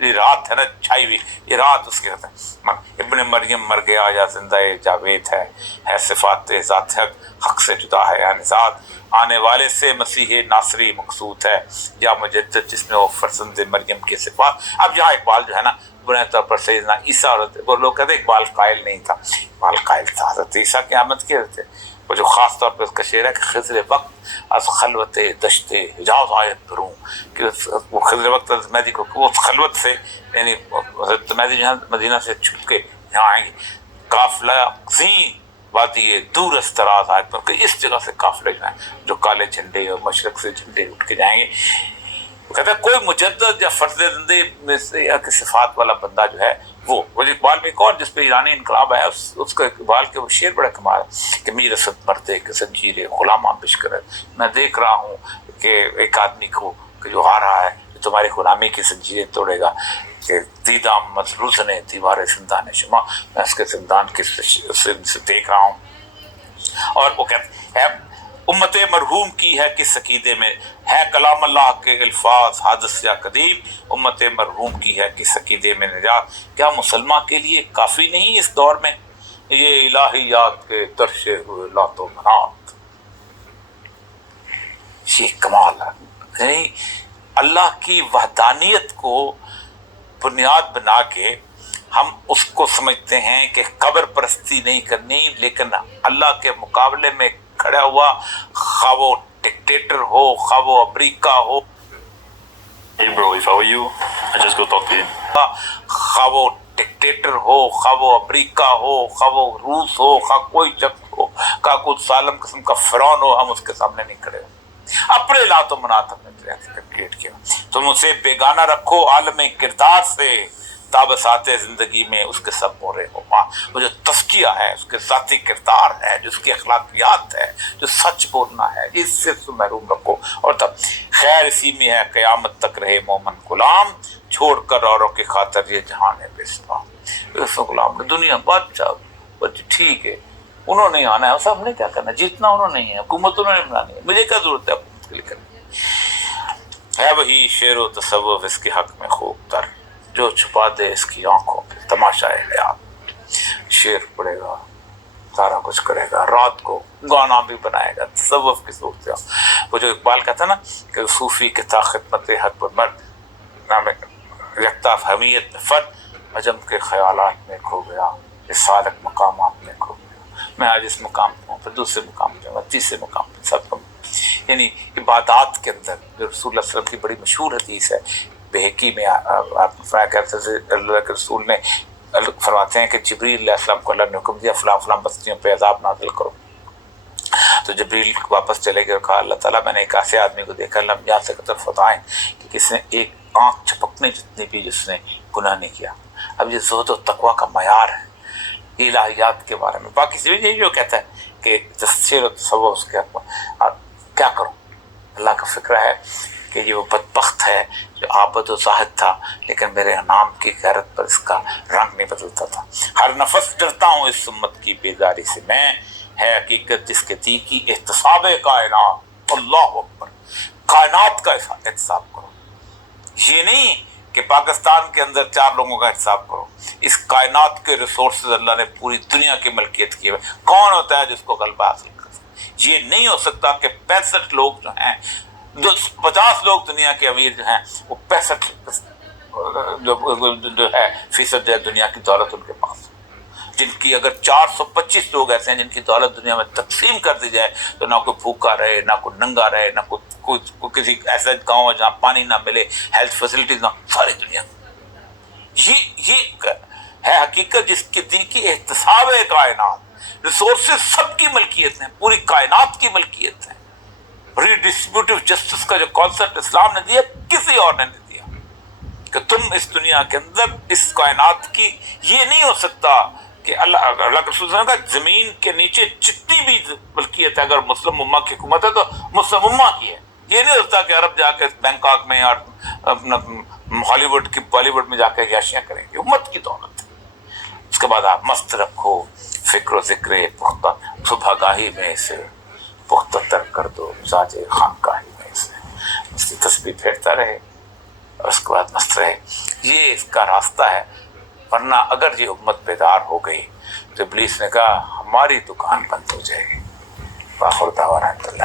یہ رات ہے نا چھائی ہوئی، یہ رات اس کے ابن مریم مر گیا یا زندہ جاوید ہے صفات ذات حق سے جدا ہے، یعنی ذات آنے والے سے مسیح ناصری مقصود ہے یا مجدد جس میں وہ فرزند مریم کی صفات. اب یہاں اقبال جو ہے نا بنیادی طور پر سیدنا عیسیٰ، وہ لوگ کہتے ہیں اقبال قائل نہیں تھا، اقبال قائل تھا حضرت عیسیٰ کی آمد کے تھے. وہ جو خاص طور پہ اس کا شعر ہے کہ خضر وقت از خلوت دشت حجاز آیت بروں، کہ وہ خضر وقت حضرت مہدی کو وہ خلوت سے، یعنی حضرت مہدی جو ہے مدینہ سے چھپ کے یہاں آئیں گے. قافلہ زین وادی دور از دراز آیت پر، کہ اس جگہ سے قافلے جو ہیں جو کالے جھنڈے اور مشرق سے جھنڈے اٹھ کے جائیں گے. وہ کہتا ہے کوئی مجدد یا فرد زندے میں سے یا کہ صفات والا بندہ جو ہے وہ اقبال میں ایک اور جس پہ ایرانی انقلاب آیا اس کا اقبال کے وہ شعر بڑا کمال ہے کہ میر اسد مردے کہ زنجیر غلاماں بشکرت، میں دیکھ رہا ہوں کہ ایک آدمی کو کہ جو آ رہا ہے جو تمہاری غلامی کی زنجیریں توڑے گا، کہ دیدام مزروز نے دیوار زندان شما، میں اس کے زندان کی سے دیکھ رہا ہوں. اور وہ کہتے ہیں امت مرحوم کی ہے کس عقیدے میں ہے کلام اللہ کے الفاظ حادث یا قدیم، امت مرحوم کی ہے کس عقیدے میں نجات، کیا مسلمان کے لیے کافی نہیں اس دور میں یہ الہیات کے ترشے ہوئے لات و منات. یہ کمال ہے، یعنی اللہ کی وحدانیت کو بنیاد بنا کے ہم اس کو سمجھتے ہیں کہ قبر پرستی نہیں کرنی، لیکن اللہ کے مقابلے میں کھڑا ہوا خواہ وہ ڈکٹیٹر ہو خواہ وہ امریکہ ہو. Hey bro, if I were you, I'd just go talk to him. خواہ وہ ڈکٹیٹر ہو خواہ وہ امریکہ ہو خواہ وہ روس ہو خواہ کوئی شخص ہو خواہ کوئی ظالم قسم کا فرعون ہو، ہم اس کے سامنے نہیں کھڑے. اپنے لات و منات ہم نے کریٹ کیا. تم اسے بیگانہ رکھو عالم کردار سے، تابسات زندگی میں اس کے سب مورے ہو. وہ جو تزکیہ ہے اس کے ذاتی کردار ہے، جو اس کی اخلاقیات ہے، جو سچ بولنا ہے، اس سے محروم رکھو. اور تب خیر اسی میں ہے قیامت تک رہے مومن غلام، چھوڑ کر اوروں کی خاطر یہ جہان ہے بے سلام. اس غلام دنیا بادشاہ ٹھیک ہے، انہوں نے آنا ہے، ہم نے کیا کرنا، جیتنا انہوں نے ہے، حکومت انہوں نے بنانی ہے، مجھے کیا ضرورت ہے حکومت کے لیے کرنے. ہے وہی شعر و تصوف اس کے حق میں خوب تر، جو چھپا دے اس کی آنکھوں پہ تماشا حیات. شعر پڑھے گا، سارا کچھ کرے گا، رات کو گانا بھی بنائے گا، تصوف کی صورت سے. وہ جو اقبال کہتا نا کہ صوفی کے تا خدمت حق پر مرد، نام یکتا حمیت میں فرد، عجم کے خیالات میں کھو گیا، اس سالک مقامات میں کھو گیا. میں آج اس مقام پہ ہوں، پھر دوسرے مقام پہ جاؤں گا، تیسرے مقام پہ سب. یعنی عبادات کے اندر جو رسول اللہ صلی اللہ علیہ وسلم کی بڑی مشہور حدیث ہے بہقی میں، آپ کہتے ہیں اللہ کے رسول نے فرماتے ہیں کہ جبریل علیہ السلام کو اللہ نے حکم دیا فلاں فلاں بستیوں پہ عذاب نازل کرو. تو جبریل واپس چلے گئے اور کہا اللہ تعالیٰ میں نے ایک ایسے آدمی کو دیکھا اللہ یہاں سے طرف بتائیں کہ کس نے ایک آنکھ چھپکنے جتنی بھی جس نے گناہ نہیں کیا. اب یہ زہد و تقویٰ کا معیار ہے الہیات کے بارے میں. باقی سے یہی جو کہتا ہے کہ شعر و تصوف اس کے حق میں کیا کروں. اللہ کا فکر ہے کہ یہ وہ بدبخت ہے جو عابد و زاہد تھا لیکن میرے نام کی غیرت پر اس کا رنگ نہیں بدلتا تھا. ہر نفس ڈرتا ہوں اس امت کی بیداری سے، میں ہے حقیقت جس کے دی کی احتساب کائنات. اللہ اکبر، کائنات کا احتساب کرو. یہ نہیں کہ پاکستان کے اندر 4 لوگوں کا احتساب کرو. اس کائنات کے ریسورسز اللہ نے پوری دنیا کی ملکیت کی ہے. کون ہوتا ہے جس کو غلبہ حاصل کر سکتا؟ یہ نہیں ہو سکتا کہ 65 لوگ جو ہیں 50 لوگ دنیا کے امیر جو ہیں وہ 65 جو ہے فیصد جو ہے دنیا کی دولت ان کے پاس، جن کی اگر 425 لوگ ایسے ہیں جن کی دولت دنیا میں تقسیم کر دی جائے تو نہ کوئی بھوکا رہے، نہ کوئی ننگا رہے، نہ کوئی کسی ایسا گاؤں جہاں پانی نہ ملے، ہیلتھ فیسلٹیز نہ، ساری دنیا. یہ ہے حقیقت جس کے دل کی احتساب کائنات. ریسورسز سب کی ملکیت ہیں، پوری کائنات کی ملکیت ہے. ری ڈسٹریبیوٹیو جسٹس کا جو کانسیپٹ اسلام نے دیا کسی اور نے نہیں دیا کہ تم اس دنیا کے اندر اس کائنات کی. یہ نہیں ہو سکتا کہ اللہ کے رسول کا زمین کے نیچے جتنی بھی ملکیت ہے اگر مسلم امہ کی حکومت ہے تو مسلم امہ کی ہے. یہ نہیں ہوتا کہ عرب جا کے بینکاک میں اور ہالی ووڈ کی بالی ووڈ میں جا کے عیاشیاں کریں گے. امت کی دولت ہے. اس کے بعد آپ مست رکھو فکر و ذکر پختہ، صبح گاہی میں سے پختہ تر کر دو مزاج خانقاہی میں سے. اس کی تسبیح پھیرتا رہے، اور اس کے بعد مست رہے. یہ اس کا راستہ ہے. ورنہ اگر یہ امت بیدار ہو گئی تو ابلیس نے کہا ہماری دکان بند ہو جائے گی. باخر دعوانا